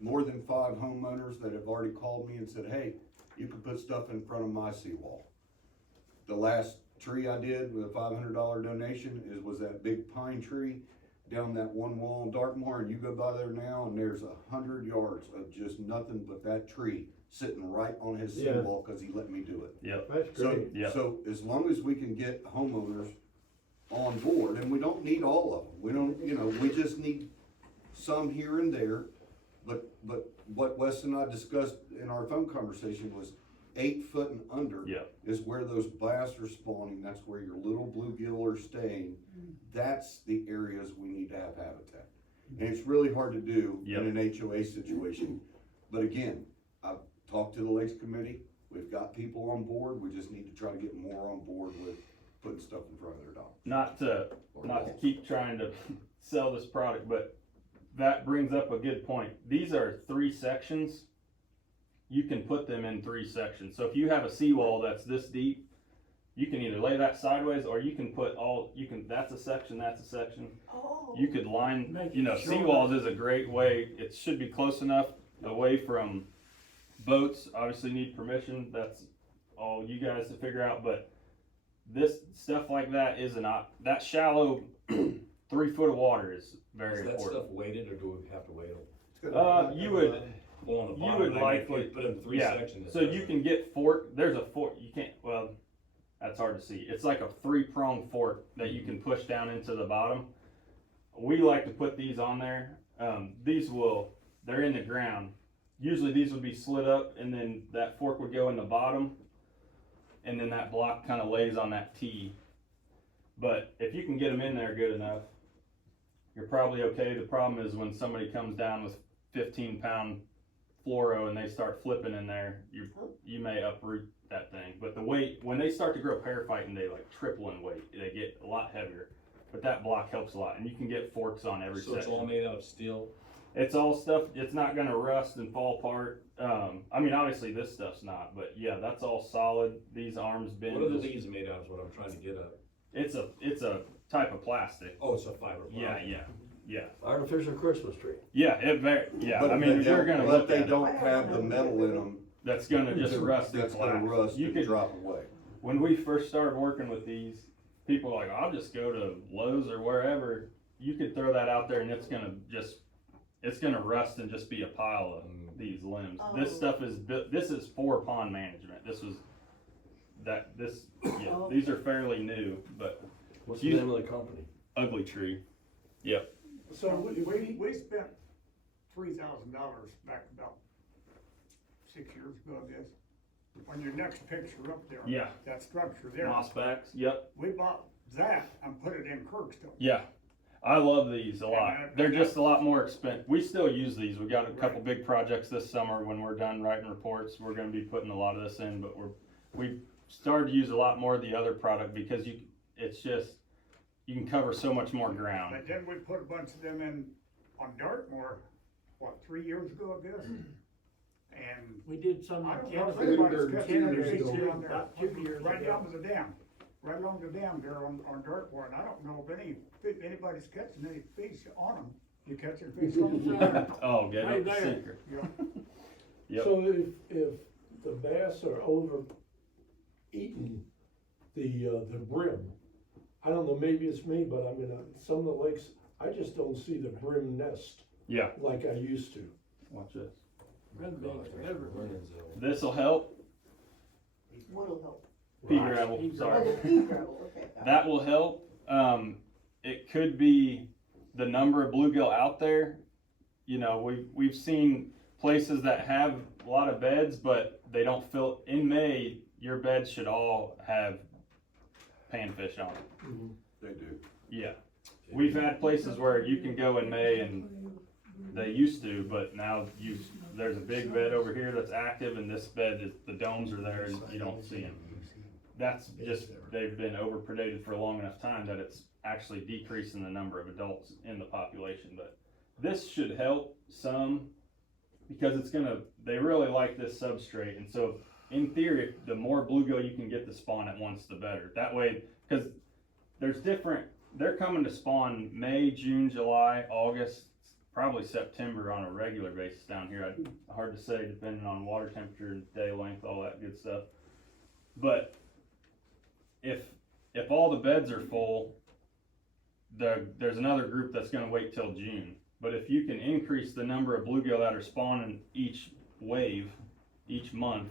more than 5 homeowners that have already called me and said, hey, you can put stuff in front of my seawall. The last tree I did with a $500 donation was that big pine tree down that one wall in Dartmoor, and you go by there now and there's 100 yards of just nothing but that tree sitting right on his Yeah. seawall because he let me do it. yep, That's So, great. Yeah. so as long as we can get homeowners on board, and we don't need all of them, we don't, we just need some here and there. But what Wes and I discussed in our phone conversation was 8 foot and under yep, is where those bass are spawning, that's where your little bluegill are staying. That's the areas we need to have habitat. And it's really hard to do Yep. in an HOA situation. But again, I've talked to the Lakes Committee, we've got people on board, we just need to try to get more on board with putting stuff in front of their dogs. not to keep trying to sell this product, but that brings up a good point. These are 3 sections. You can put them in 3 sections. So if you have a seawall that's this deep, you can either lay that sideways or you can put that's a section, that's a section. Oh. You could line, Make you know, it short. seawalls is a great way. It should be close enough away from boats. Obviously need permission. That's all you guys to figure out. But this stuff like that is that shallow 3 foot of water is very Is that important. stuff weighted or do we have to wait? You would, Well, on the you bottom, would then you likely, put in 3 yeah, sections. so you can get there's a fork, you can't, well, that's hard to see. It's like a 3-pronged fork that you can push down into the bottom. We like to put these on there. They're in the ground. Usually these would be slid up and then that fork would go in the bottom and then that block kind of lays on that T. But if you can get them in there good enough, you're probably okay. The problem is when somebody comes down with 15-pound fluoro and they start flipping in there, you may uproot that thing. But the weight, when they start to grow paraphyton, they like triple in weight. They get a lot heavier. But that block helps a lot, and you can get forks on every So it's all section. made out of steel? It's all stuff. It's not gonna rust and fall apart. I mean, obviously this stuff's not, but yeah, that's all solid. These arms bend. What are the leaves made out of, is what I'm trying to get at? It's a type of plastic. Oh, it's a fiber. Yeah. Artificial Christmas tree. Yeah, But I mean, you're gonna but look they at it. don't have the metal in them. That's gonna just rust and That's gonna collapse. rust You and could, drop away. when we first started working with these, people are like, I'll just go to Lowe's or wherever. You could throw that out there and it's gonna rust and just be a pile of these limbs. This Oh. stuff this is for pond management. These are fairly new, but What's the name of the company? Ugly Tree. Yep. So we spent $3,000 back about 6 years ago, I guess. On your next picture up there. Yeah. That structure there. Moss backs. Yep. We bought that and put it in Kirkstone. Yeah. I love these a lot. And They're just a lot more expensive. We still use these. We got a couple Right. big projects this summer. When we're done writing reports, we're going to be putting a lot of this in. But we started to use a lot more of the other product because you can cover so much more ground. But then we put a bunch of them in on Dartmoor, 3 years ago, I guess? And We did some. I don't Canada- know if anybody's Canada- cut Canada- any trees Canada- down there, about 2 years right ago. down to the dam. right along the dam there on Dartmoor, and I don't know if anybody's catching any fish on them. You catching fish on them? Oh, get Right it, there. sinker. Yeah. Yep. So if the bass are over eating the brim, I don't know, maybe it's me, but I mean, some of the lakes, I just don't see the brim nest Yeah, like I used to. watch this. Right. This'll help. What'll help? Pea gravel, Oh, sorry. the pea gravel, okay. That will help. It could be the number of bluegill out there. You know, we've seen places that have a lot of beds, but they don't fill. In May, your beds should all have panfish on it. They do. Yeah. We've had places where you can go in May and they used to, but now there's a big bed over here that's active, and this bed is, the domes are there and you don't see them. That's just, they've been overpredated for a long enough time that it's actually decreasing the number of adults in the population. But this should help some because they really like this substrate. And so in theory, the more bluegill you can get to spawn at once, the better. That way, because they're coming to spawn May, June, July, August, probably September on a regular basis down here. Hard to say depending on water temperature, day length, all that good stuff. But if all the beds are full, there's another group that's going to wait till June. But if you can increase the number of bluegill that are spawning each wave, each month,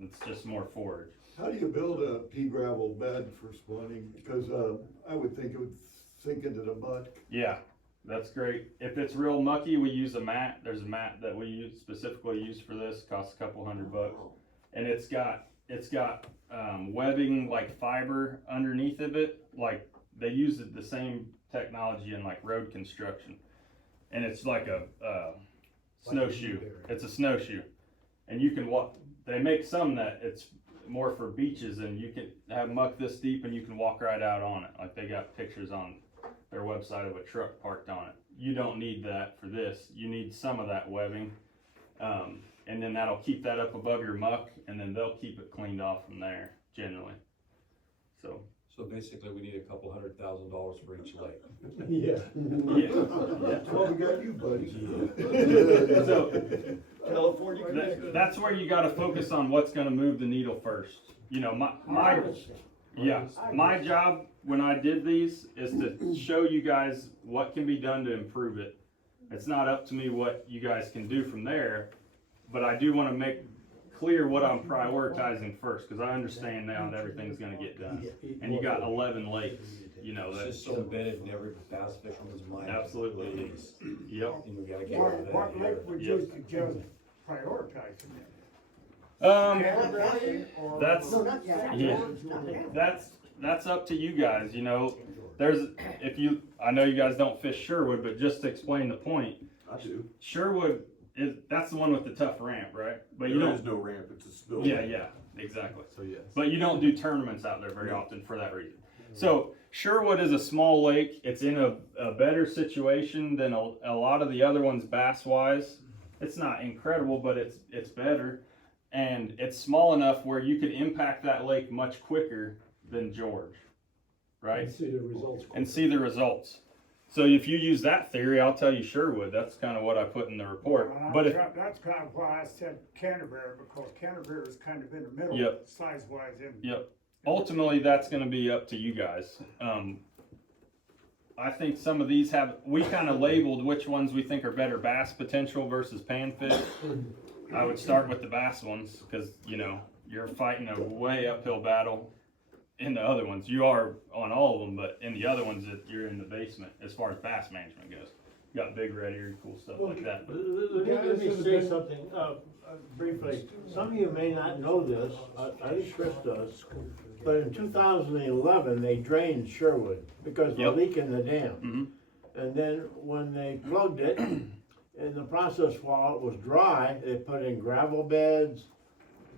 it's just more forage. How do you build a pea gravel bed for spawning? Because, I would think it would sink into the mud. Yeah, that's great. If it's real mucky, we use a mat. There's a mat that we specifically use for this. Costs a couple $100, and it's got webbing like fiber underneath of it. Like they use the same technology in like road construction, and it's like a snowshoe. It's a snowshoe, and you can walk. They make some that it's more for beaches, and you can have muck this deep and you can walk right out on it. Like they got pictures on their website of a truck parked on it. You don't need that for this. You need some of that webbing, and then that'll keep that up above your muck, and then they'll keep it cleaned off from there generally. So basically, we need a couple $100,000 for each lake. Yeah. That's why we got you, buddy. So California. that's where you got to focus on what's going to move the needle first. You know, my job when I did these is to show you guys what can be done to improve it. It's not up to me what you guys can do from there, but I do want to make clear what I'm prioritizing first, because I understand now that everything's going to get done. And you got 11 lakes, you know. It's just so embedded in every bass fisherman's mind. Absolutely. It is. Yep. And we gotta get rid of that. What lake would Yep. you suggest prioritizing it? That's No, not that. yeah. That's up to you guys. You know, I know you guys don't fish Sherwood, but just to explain the point, I do. Sherwood that's the one with the tough ramp, right? But you There don't. is no ramp, it's a spill. Yeah, exactly. So yes. But you don't do tournaments out there very often for that reason. So Sherwood is a small lake. It's in a better situation than a lot of the other ones bass wise. It's not incredible, but it's better, and it's small enough where you could impact that lake much quicker than George, right? And see the results. So if you use that theory, I'll tell you Sherwood. That's kind of what I put in the report. Well, But that's kind of why I said Canterbury, because Canterbury is kind of in the middle, Yep. size-wise. Yep. Ultimately, that's going to be up to you guys. I think some of these we kind of labeled which ones we think are better bass potential versus panfish. I would start with the bass ones because, you know, you're fighting a way uphill battle. In the other ones, you are on all of them, but in the other ones, you're in the basement as far as bass management goes. You got big red ear and cool stuff like that. Let me say something, briefly. Some of you may not know this, I think Chris does, but in 2011, they drained Sherwood because of a leak in the dam. Mm-hmm. And then when they plugged it, in the process while it was dry, they put in gravel beds,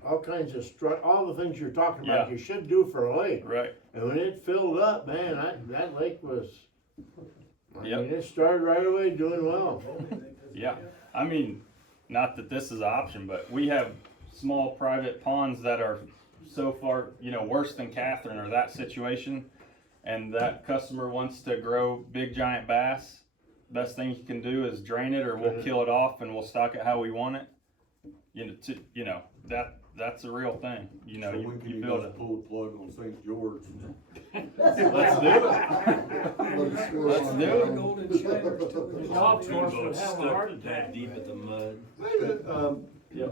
all kinds of all the things you're talking about, you should do for a lake. Right. And when it filled up, man, that lake was, I Yep. mean, it started right away doing well. Yeah. I mean, not that this is an option, but we have small private ponds that are so far, worse than Catherine or that situation, and that customer wants to grow big giant bass, best thing you can do is drain it, or we'll kill it off and we'll stock it how we want it. That's a real thing. So when can you build guys it. pull the plug on St. George? Let's do it. Let's do it. The golf course would have a heart attack. Deep at the mud. Wait a minute, Yeah.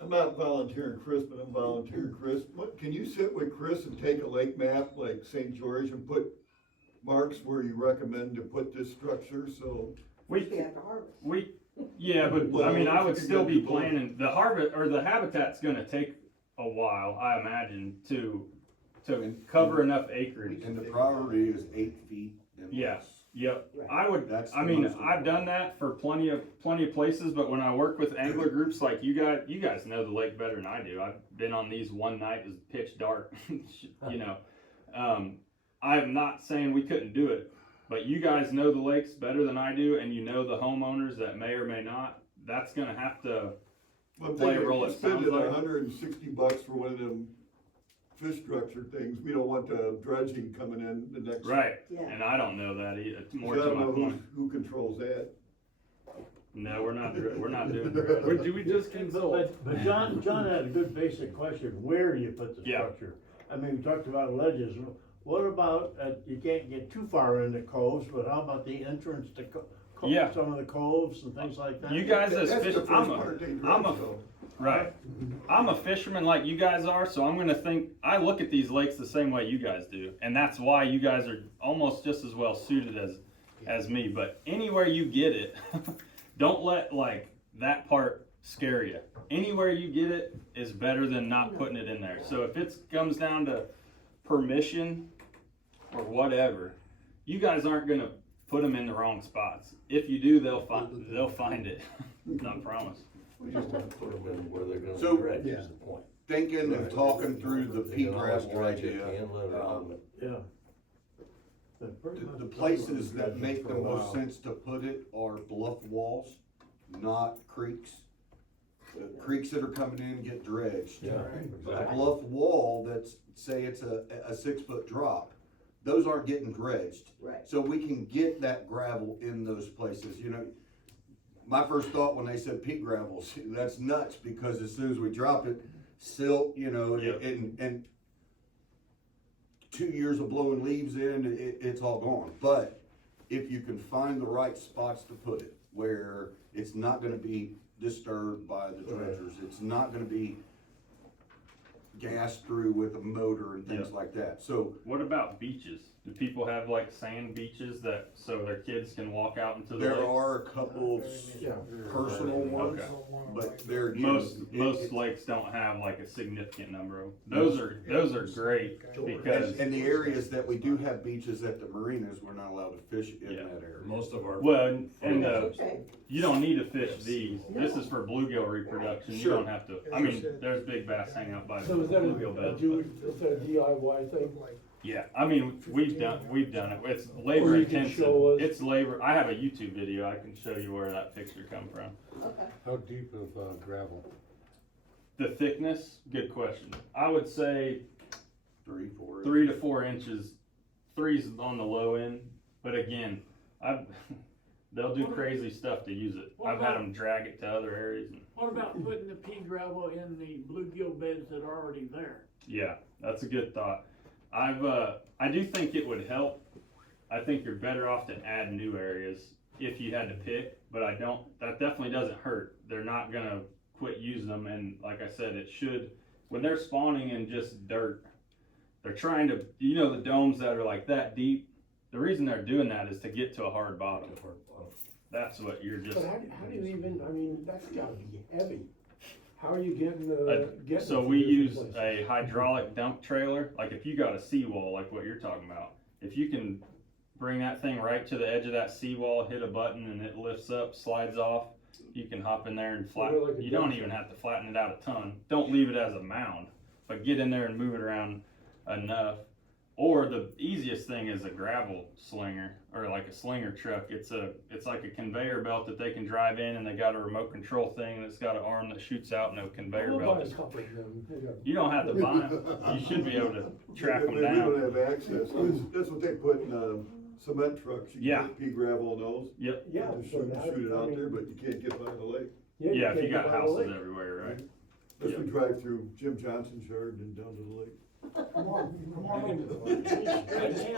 I'm not volunteering Chris, but I'm volunteering Chris. What, can you sit with Chris and take a lake map like St. George and put marks where you recommend to put this structure, so? We have to harvest. Yeah, but Well, I mean, I would you still can be do both. planning, the harvest, or the habitat's gonna take a while, I imagine, to cover enough acreage. And the priority is 8 feet and Yeah. less. Yep, That's I the mean, most I've done that for plenty of places, but when I work with angler groups like you guys know the lake better than I do. I've been on these one night, it's pitch dark, I'm not saying we couldn't do it, but you guys know the lakes better than I do, and you know the homeowners that may or may not. That's gonna have to Well, play a role, you it sounds spending like. $160 for one of them fish structure things, we don't want the dredging coming in the next. Right, Yeah. and I don't know that either, it's more I to don't my know point. who controls that. No, we're not doing Do we just consult? But John had a good basic question, where do you put the Yeah. structure? I mean, we talked about ledges, what about, you can't get too far into coves, but how about the entrance to Yeah. some of the coves and things like that? You guys as That's fish, the first part they dredge, though. right. I'm a fisherman like you guys are, so I'm gonna think, I look at these lakes the same way you guys do, and that's why you guys are almost just as well suited as me, but anywhere you get it, don't let that part scare you. Anywhere you get it is better than not putting it in there. So if it comes down to permission or whatever, you guys aren't gonna put them in the wrong spots. If you do, they'll find it. Not promise. We just want to put them in where they're gonna So- dredge is the point. Thinking and talking through the They pea can always gravel dredge it idea, and let it on. Yeah. the places that make the most sense to put it are bluff walls, not creeks. The creeks that are coming in get dredged. Yeah, A exactly. bluff wall that's, say it's a 6-foot drop, those aren't getting dredged. Right. So we can get that gravel in those places, My first thought when they said pea gravel, that's nuts, because as soon as we drop it, silt, and 2 years of blowing leaves in, it's all gone. But if you can find the right spots to put it, where it's not gonna be disturbed by the dredgers, it's not gonna be gassed through with a motor and things like that, so. What about beaches? Do people have sand beaches so their kids can walk out into the There lake? are a couple personal ones, Okay. but they're. Most lakes don't have a significant number of, those are great because, And the areas that we do have beaches at the marinas, we're not allowed to fish in Yeah. that area. Most of our. well, and Okay. you don't need to fish these. This is for bluegill reproduction. You Sure. don't have to, I mean, there's big bass hang out by the So is that bluegill beds. but- is that a DIY thing? Yeah, I mean, we've done it. It's labor Or you can intensive. show us. It's labor. I have a YouTube video. I can show you where that picture come from. Okay. How deep of gravel? The thickness, good question. I would say 3, 4. 3 to 4 inches. 3's on the low end, but again, they'll do crazy stuff to use it. What I've had about- them drag it to other areas. What about putting the pea gravel in the bluegill beds that are already there? Yeah, that's a good thought. I do think it would help. I think you're better off to add new areas if you had to pick, but that definitely doesn't hurt. They're not gonna quit using them, and like I said, when they're spawning in just dirt, they're trying to, the domes that are that deep, the reason they're doing that is to get to a hard bottom. That's what you're just. But how do you even, I mean, that's gotta be heavy. How are you getting So to we different use places? a hydraulic dump trailer, if you got a seawall, like what you're talking about, if you can bring that thing right to the edge of that seawall, hit a button and it lifts up, slides off, you can hop in there and flatten. like a You don't dump even have to flatten it out a ton. Don't leave it as a mound, but get in there and move it around enough. Or the easiest thing is a gravel slinger or like a slinger truck. It's like a conveyor belt that they can drive in, and they got a remote control thing that's got an arm that shoots out and a conveyor We'll belt. buy a couple of them. You don't have to buy them. You should be able to track them Maybe we don't down. have access, that's what they put in, cement trucks, you Yeah. can put pea gravel in those. Yep. Yeah. Just so shoot now, it I out mean, there, but you can't get by the lake. Yeah, if can't you got get by the houses lake. everywhere, right? Unless we drive through Jim Johnson's yard and down to the lake. Come on over.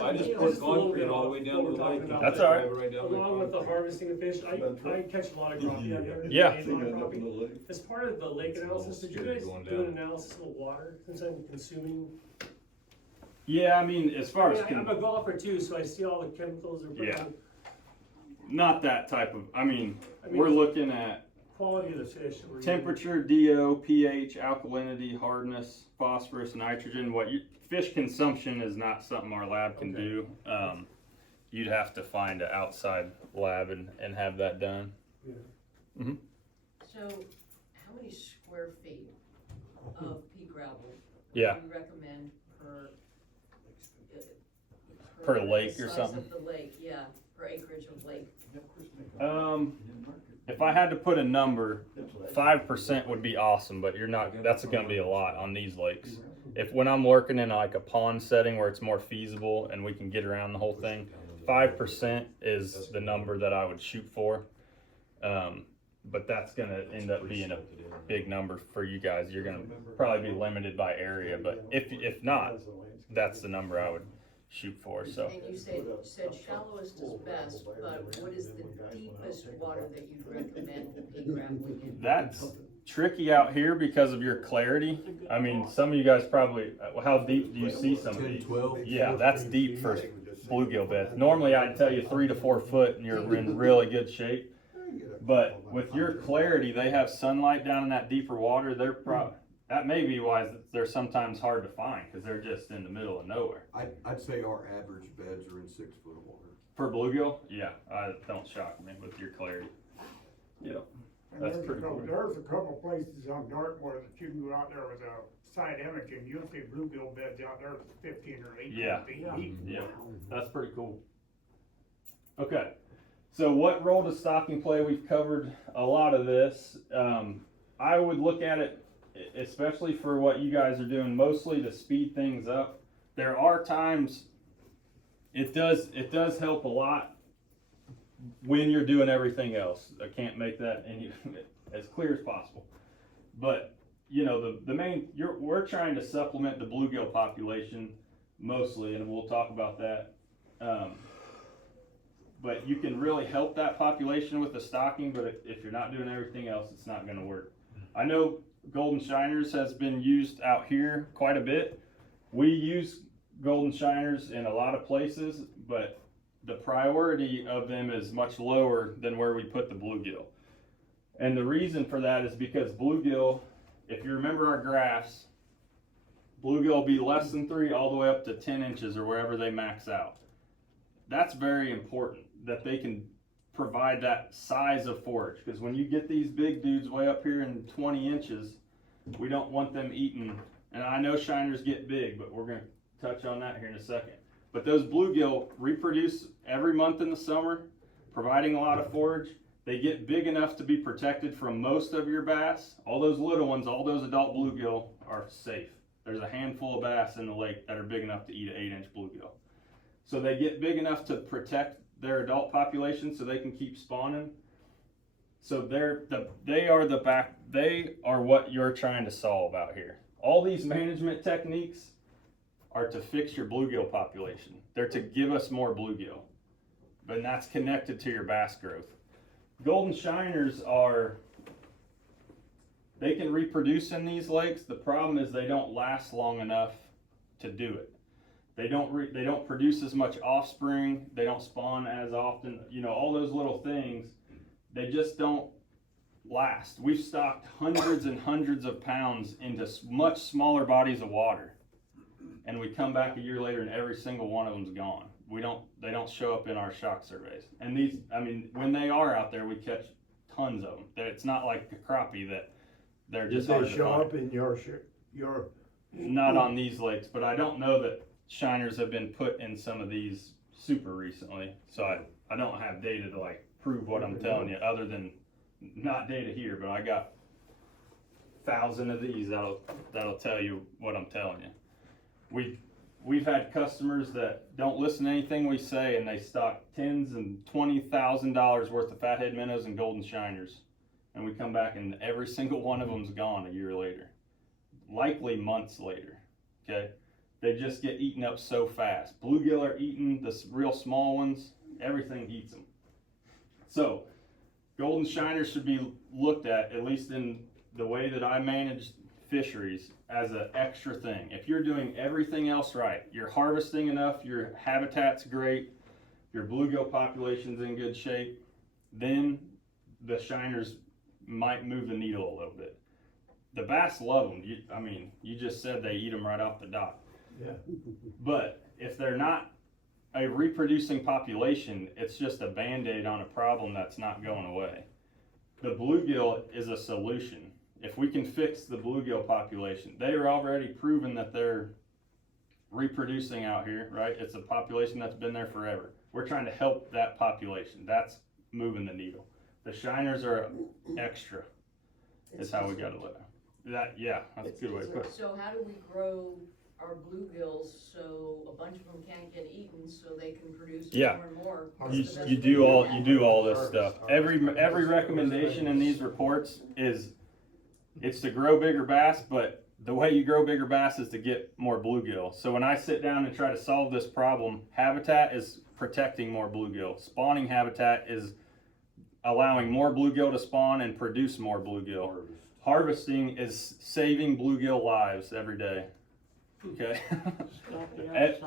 I just poured concrete all the way down to the lake. That's all right. Drive it right down to Along with the concrete. harvesting of fish, I catch a lot of crappie out here. Yeah. A lot of Up in the crappie. lake. As part of the lake analysis, did you guys Going do an down. analysis of the water since I'm consuming? Yeah, I mean, as far as I'm a golfer too, so I see all the chemicals they're putting Yeah. in. not that type of. I mean, I mean, we're looking at quality of the fish. that we're using. temperature, DO, pH, alkalinity, hardness, phosphorus, nitrogen. Fish consumption is not something our lab can do. You'd have to find an outside lab and have that done. So, how many square feet of pea gravel Yeah. do you recommend Per lake or size something? of the lake, yeah, per acreage of lake. If I had to put a number, 5% would be awesome, but you're not. That's going to be a lot on these lakes. If when I'm working in like a pond setting where it's more feasible and we can get around the whole thing, 5% is the number that I would shoot for. But that's going to end up being a big number for you guys. You're going to probably be limited by area, but if not, that's the number I would shoot for. So And you said shallowest is best, but what is the deepest water that you'd recommend pea graveling in? that's tricky out here because of your clarity. I mean, some of you guys probably, how deep do you see some of these? 12. Yeah, that's deep for bluegill beds. Normally I'd tell you 3 to 4 foot and you're in really good shape. But with your clarity, they have sunlight down in that deeper water. That may be why they're sometimes hard to find, because they're just in the middle of nowhere. I'd say our average beds are in 6 foot of water. For bluegill, yeah, don't shock me with your clarity. Yep, And that's there's a pretty couple- cool. There's a couple places on Dartmoor that you can go out there with a side image and you'll see bluegill beds out there 15 or 18 Yeah. feet deep. Yeah, that's pretty cool. Okay, so what role does stocking play? We've covered a lot of this. I would look at it, especially for what you guys are doing, mostly to speed things up. There are times it does help a lot when you're doing everything else. I can't make that any as clear as possible. But you know, the main we're trying to supplement the bluegill population mostly, and we'll talk about that. But you can really help that population with the stocking, but if you're not doing everything else, it's not going to work. I know golden shiners has been used out here quite a bit. We use golden shiners in a lot of places, but the priority of them is much lower than where we put the bluegill. And the reason for that is because bluegill, if you remember our graphs, bluegill will be less than 3 all the way up to 10 inches or wherever they max out. That's very important that they can provide that size of forage, because when you get these big dudes way up here in 20 inches, we don't want them eating. And I know shiners get big, but we're going to touch on that here in a second. But those bluegill reproduce every month in the summer, providing a lot of forage. They get big enough to be protected from most of your bass. All those little ones, all those adult bluegill are safe. There's a handful of bass in the lake that are big enough to eat an 8-inch bluegill. So they get big enough to protect their adult population so they can keep spawning. So they are what you're trying to solve out here. All these management techniques are to fix your bluegill population. They're to give us more bluegill, but that's connected to your bass growth. Golden shiners they can reproduce in these lakes. The problem is they don't last long enough to do it. They don't produce as much offspring. They don't spawn as often. You know, all those little things, they just don't last. We've stocked hundreds and hundreds of pounds into much smaller bodies of water, and we come back a year later and every single one of them's gone. They don't show up in our shock surveys. And when they are out there, we catch tons of them. It's not like the crappie that they're just hard to Did they show find. up in your Not on these lakes, but I don't know that shiners have been put in some of these super recently, so I don't have data to like prove what I'm telling you, other than not data here, but I got 1,000 of these that'll tell you what I'm telling you. We've had customers that don't listen to anything we say, and they stock $10,000 and $20,000 worth of fathead minnows and golden shiners, and we come back and every single one of them's gone a year later, likely months later. Okay, they just get eaten up so fast. Bluegill are eaten, the real small ones, everything eats them. So golden shiners should be looked at least in the way that I manage fisheries, as an extra thing. If you're doing everything else right, you're harvesting enough, your habitat's great, your bluegill population's in good shape, then the shiners might move the needle a little bit. The bass love them. You just said they eat them right off the dock. Yeah. But if they're not a reproducing population, it's just a Band-Aid on a problem that's not going away. The bluegill is a solution. If we can fix the bluegill population, they are already proven that they're reproducing out here, right? It's a population that's been there forever. We're trying to help that population. That's moving the needle. The shiners are extra, is how we gotta look. Yeah, that's a good way to put it. So how do we grow our bluegills so a bunch of them can't get eaten, so they can produce Yeah. more and more? You do all this stuff. Every recommendation in these reports is, it's to grow bigger bass, but the way you grow bigger bass is to get more bluegill. So when I sit down and try to solve this problem, habitat is protecting more bluegill. Spawning habitat is allowing more bluegill to spawn and produce more bluegill. Harvesting is saving bluegill lives every day. Okay?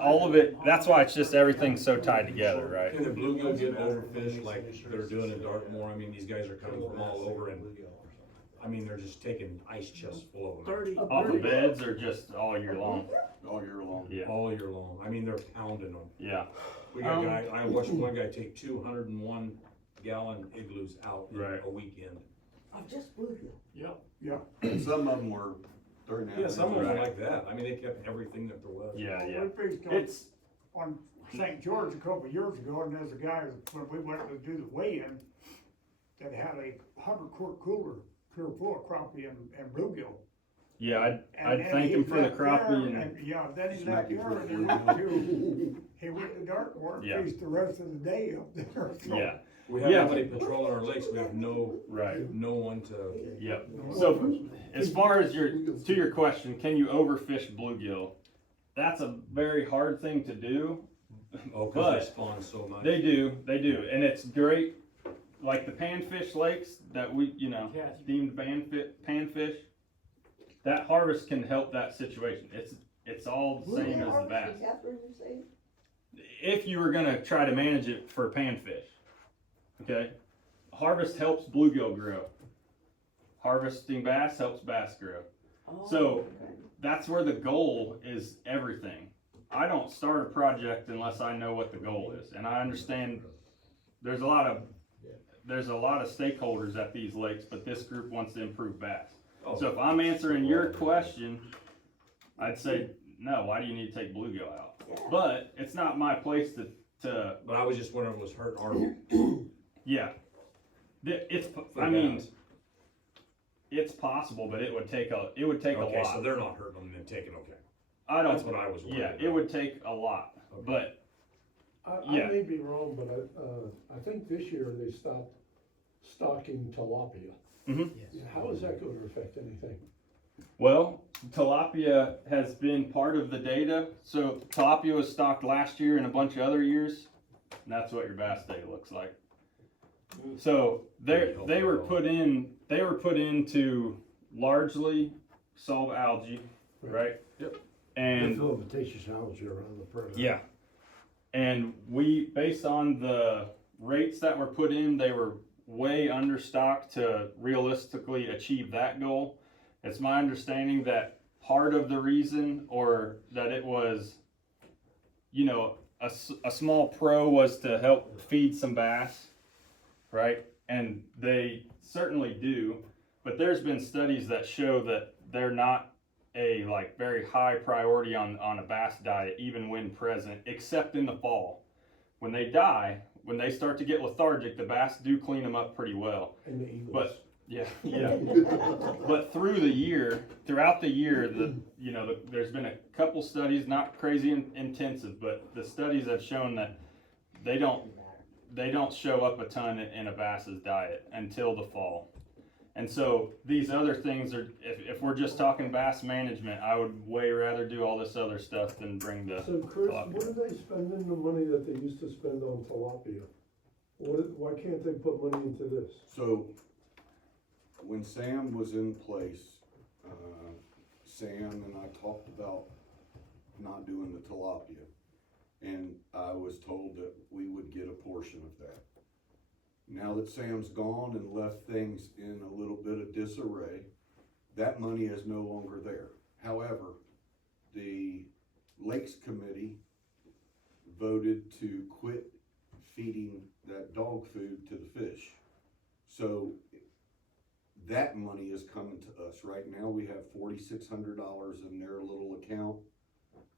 All of it, that's why it's just everything's so tied together, right? Can the bluegill get overfished like they're doing in Dartmoor? I mean, these guys are coming from all over, and I mean, they're just taking ice chests full of them. Off the beds or just all year long? All year long. Yeah. All year long. I mean, they're pounding them. Yeah. We got a guy, I watched one guy take 201 gallon igloos out in a weekend. Of just bluegill. Yep. Yeah. And some of them were 3.5. Yeah, some of them are like that. I mean, they kept everything that there was. Yeah, yeah. We fished It's on St. George a couple of years ago, and there's a guy, when we went to do the weigh-in, that had a 100-quart cooler full of crappie and bluegill. Yeah, I'd And thank he him for the left crappie there, and yeah, then he Smack left you there for and the he went to Dartmoor and Yeah. fished the rest of the day up there. So yeah. We have nobody patrolling our lakes. We have no one to. Yep. So as far as your question, can you overfish bluegill? That's a very hard thing to do. Oh, but because they spawn so much. They do, and it's great. Like the panfish lakes that we, deemed panfish, that harvest can help that situation. It's all the same as the bass. If you were gonna try to manage it for panfish, okay, harvest helps bluegill grow. Harvesting bass helps bass grow. So that's where the goal is everything. I don't start a project unless I know what the goal is, and I understand there's a lot of stakeholders at these lakes, but this group wants to improve bass. So if I'm answering your question, I'd say, no, why do you need to take bluegill out? But it's not my place to. But I was just wondering, was hurt our. Yeah. It's possible, but it would take a lot. Okay, so they're not hurting them and taking, okay. That's what I was wondering. Yeah, it would take a lot, but. I may be wrong, but I think this year they stopped stocking tilapia. Mm-hmm. How is that going to affect anything? Well, tilapia has been part of the data. So tilapia was stocked last year and a bunch of other years. And that's what your bass day looks like. So they were put into largely solve algae, right? Yep. And filamentous algae around the perimeter. yeah. And based on the rates that were put in, they were way understocked to realistically achieve that goal. It's my understanding that part of the reason, or that it was, a small pro was to help feed some bass, right? And they certainly do, but there's been studies that show that they're not a like very high priority on a bass diet, even when present, except in the fall. When they die, when they start to get lethargic, the bass do clean them up pretty well. And the eagles. But yeah. But throughout the year, there's been a couple studies, not crazy intensive, but the studies have shown that they don't show up a ton in a bass's diet until the fall. And so these other things are, if we're just talking bass management, I would way rather do all this other stuff than bring the So Chris, tilapia. what are they spending the money that they used to spend on tilapia? Why can't they put money into this? So, when Sam was in place, Sam and I talked about not doing the tilapia. And I was told that we would get a portion of that. Now that Sam's gone and left things in a little bit of disarray, that money is no longer there. However, the Lakes Committee voted to quit feeding that dog food to the fish. So that money is coming to us. Right now we have $4,600 in their little account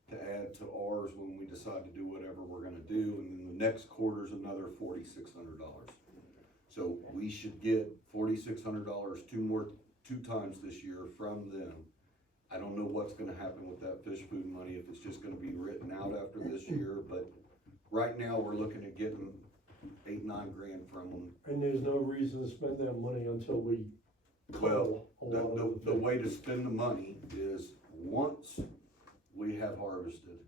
to add to ours when we decide to do whatever we're gonna do, and then the next quarter's another $4,600. So we should get $4,600 two times this year from them. I don't know what's gonna happen with that fish food money, if it's just gonna be written out after this year, but right now we're looking at getting $8-9 grand from them. And there's no reason to spend that money until we Well, cull a lot of the way to spend the money is once we have harvested,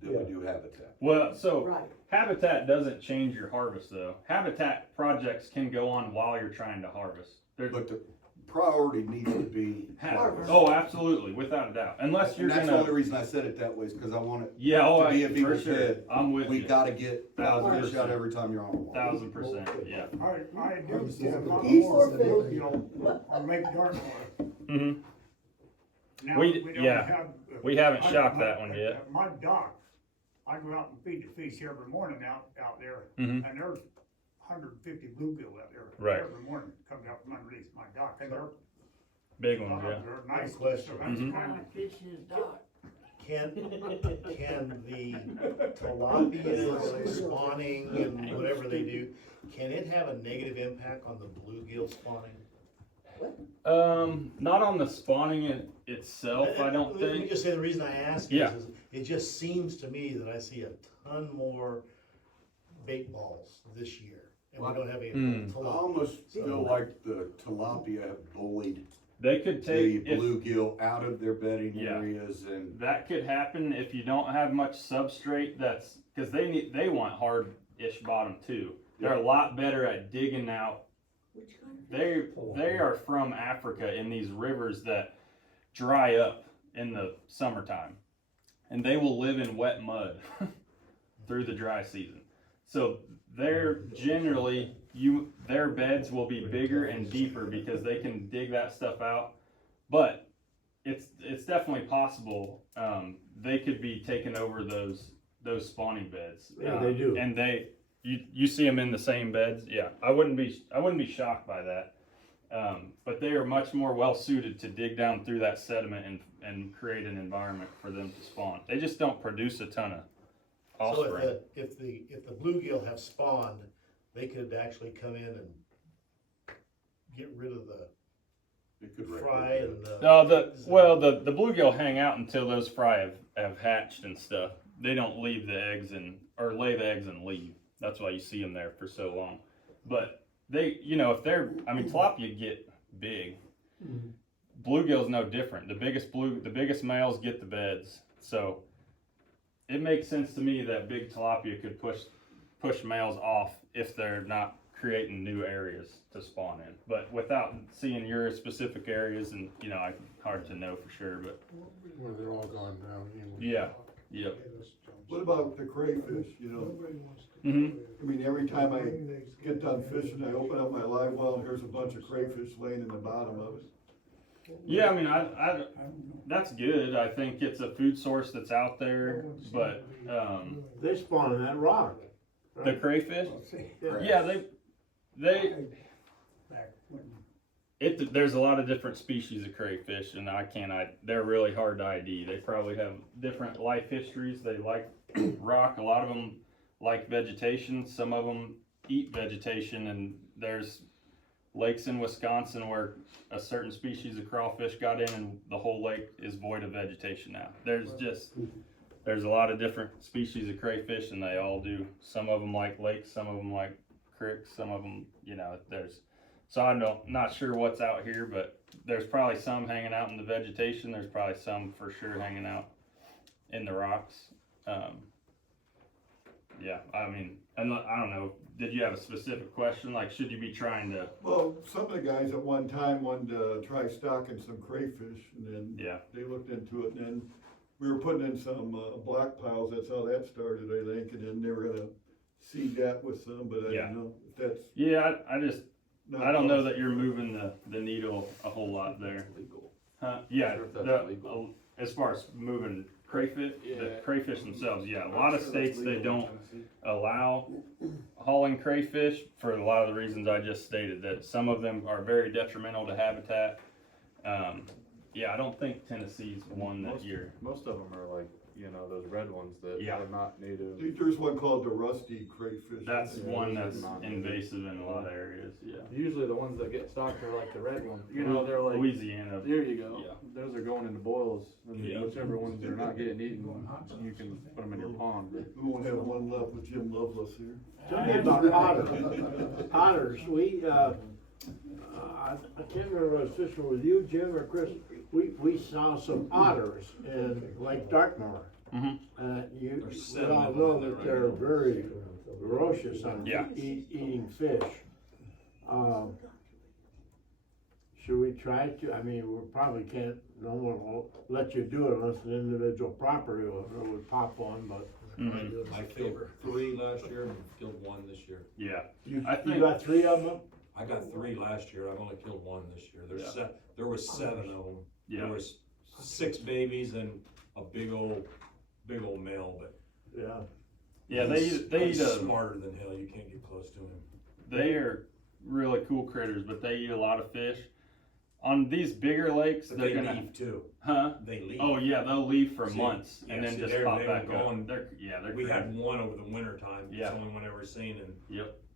then we do habitat. Well, so Right. habitat doesn't change your harvest though. Habitat projects can go on while you're trying to harvest. But the priority needs to be harvest. Oh, absolutely, without a doubt. Unless you're And that's gonna. the only reason I said it that way, is because I want it Yeah, to be a for people's sure. head. I'm with We you. gotta get fish 1000%. out every time you're on the water. 1000%, yeah. I do get a lot East more, or Philly? you know, on Lake Dartmoor. Mm-hmm. Now, We- don't yeah, have, we haven't I- shocked my- that one yet. My dock, I go out and feed the fish every morning out there, Mhm. and there's 150 bluegill out there. Right. Every morning, comes out from underneath my dock, and they're, Big ones, yeah. they're nice, so Question. that's Mhm. kind of. Fish his dock. Can the tilapia spawning and whatever they do, can it have a negative impact on the bluegill spawning? Not on the spawning itself, I don't Let me think. just say, the reason I ask Yeah. is it just seems to me that I see a ton more bait balls this year, and we don't have any Mm. I tilapia. almost feel like the tilapia have bullied They could the take, if, bluegill out of their bedding Yeah. areas, and that could happen if you don't have much substrate that's, cause they want hard-ish bottom too. They're a lot better at digging out. Which kind of They are from Africa in these rivers that dry up in the summertime, and they will live in wet mud through the dry season. So they're generally their beds will be bigger and deeper because they can dig that stuff out. But it's definitely possible they could be taking over those spawning beds. Yeah, they do. And you see them in the same beds. Yeah, I wouldn't be shocked by that. But they are much more well suited to dig down through that sediment and create an environment for them to spawn. They just don't produce a ton of offspring. So if the bluegill have spawned, they could actually come in and get rid of the it could fry and the. No, the bluegill hang out until those fry have hatched and stuff. They don't leave the eggs or lay the eggs and leave. That's why you see them there for so long. But tilapia get big. Bluegill's no different. The biggest males get the beds. So it makes sense to me that big tilapia could push males off if they're not creating new areas to spawn in. But without seeing your specific areas, and hard to know for sure. But Where they're all gone now. yeah, yep. What about the crayfish, you know? Nobody wants to. Mhm. I mean, every time I get done fishing, I open up my live well, and there's a bunch of crayfish laying in the bottom of it. Yeah, I mean, that's good. I think it's a food source that's out there, but They spawn in that rock. the crayfish, yeah, they Back when There's a lot of different species of crayfish, and they're really hard to ID. They probably have different life histories. They like rock. A lot of them like vegetation. Some of them eat vegetation, and there's lakes in Wisconsin where a certain species of crawfish got in, and the whole lake is void of vegetation now. There's a lot of different species of crayfish, and they all do. Some of them like lakes, some of them like creeks, some of them, so I'm not sure what's out here, but there's probably some hanging out in the vegetation. There's probably some for sure hanging out in the rocks. Yeah, I mean, and I don't know, did you have a specific question? Like, should you be trying to? Well, some of the guys at one time wanted to try stocking some crayfish, and then they looked into it, and then we were putting in some black piles. That's how that started, I think, and then they were gonna seed that with some, but I don't know if that's. Yeah, I don't know that you're moving the needle a whole lot there. Huh? Yeah, as far as moving crayfish, the crayfish themselves, a lot of states, they don't allow hauling crayfish for a lot of the reasons I just stated, that some of them are very detrimental to habitat. I don't think Tennessee's one that year. Most of them are like, those red ones that are not native. I think there's one called the rusty crayfish. That's one that's invasive in a lot of areas, Usually the ones that get stocked are like the red ones. They're like Louisiana. There you go. Yeah. Those are going into boils. And whichever ones are not getting eaten, you can put them in your pond. We won't have one left with Jim Loveless here. Tell me about otters. Otters, I can't remember if I was fishing with you, Jim, or Chris. We saw some otters in Lake Dartmoor. You all know that they're very ferocious on eating fish. Should we try to? I mean, we probably can't. No one will let you do it unless an individual property owner would pop one. But I killed 3 last year and killed 1 this year. Yeah, you got 3 of them. I got 3 last year. I've only killed 1 this year. There was 7 of them. Yeah. There was 6 babies and a big old male, but they eat smarter than hell. You can't get close to him. They are really cool critters, but they eat a lot of fish. On these bigger lakes, But they're they gonna leave too. Huh? They leave. Oh yeah, they'll leave for months and then just pop they back were up. gone. They're We crazy. had 1 over the winter time. Yeah. It's the only one I've ever seen, and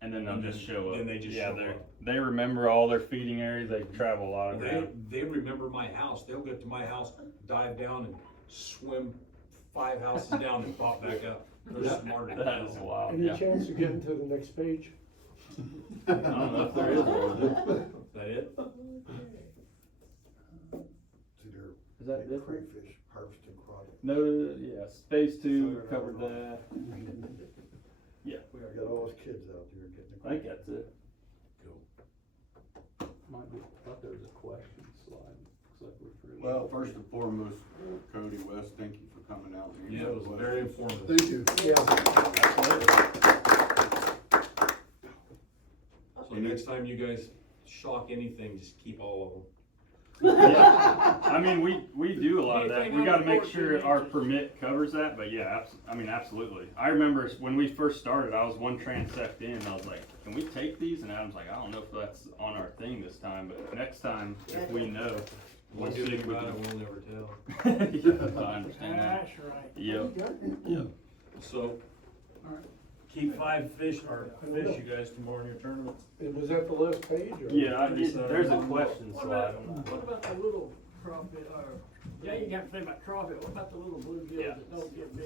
And then they'll just show up. Then they just show up. They remember all their feeding areas. They travel a lot of ground. They remember my house. They'll get to my house, dive down and swim 5 houses down and pop back up. They're smarter than That is hell. wild. Any chance of getting to the next page? I don't know if there is one. Is that it? Is that different? Crayfish harvesting project. No, phase 2 covered that. Yeah. We got all those kids out there getting. I think that's it. Might be, I thought there was a question slide. Looks like we're through. Well, first and foremost, Cody West, thank you for coming out. and Yeah, it was very informative. Thank you. So next time you guys shock anything, just keep all of them. I mean, we do a lot of that. We got to make sure our permit covers that. But absolutely. I remember when we first started, I was 1 transect in. And I was like, "Can we take these?" And Adam's like, "I don't know if that's on our thing this time, but next time, if we know, we'll see if we can." We'll never tell. Yeah, I understand that. That's right. Yep. So, keep 5 fish, you guys, tomorrow in your tournament. And was that the last page? Or? Yeah, there's a question What slide. what about the little crawfish, you have to think about crawfish, what about the little bluegills that don't get big?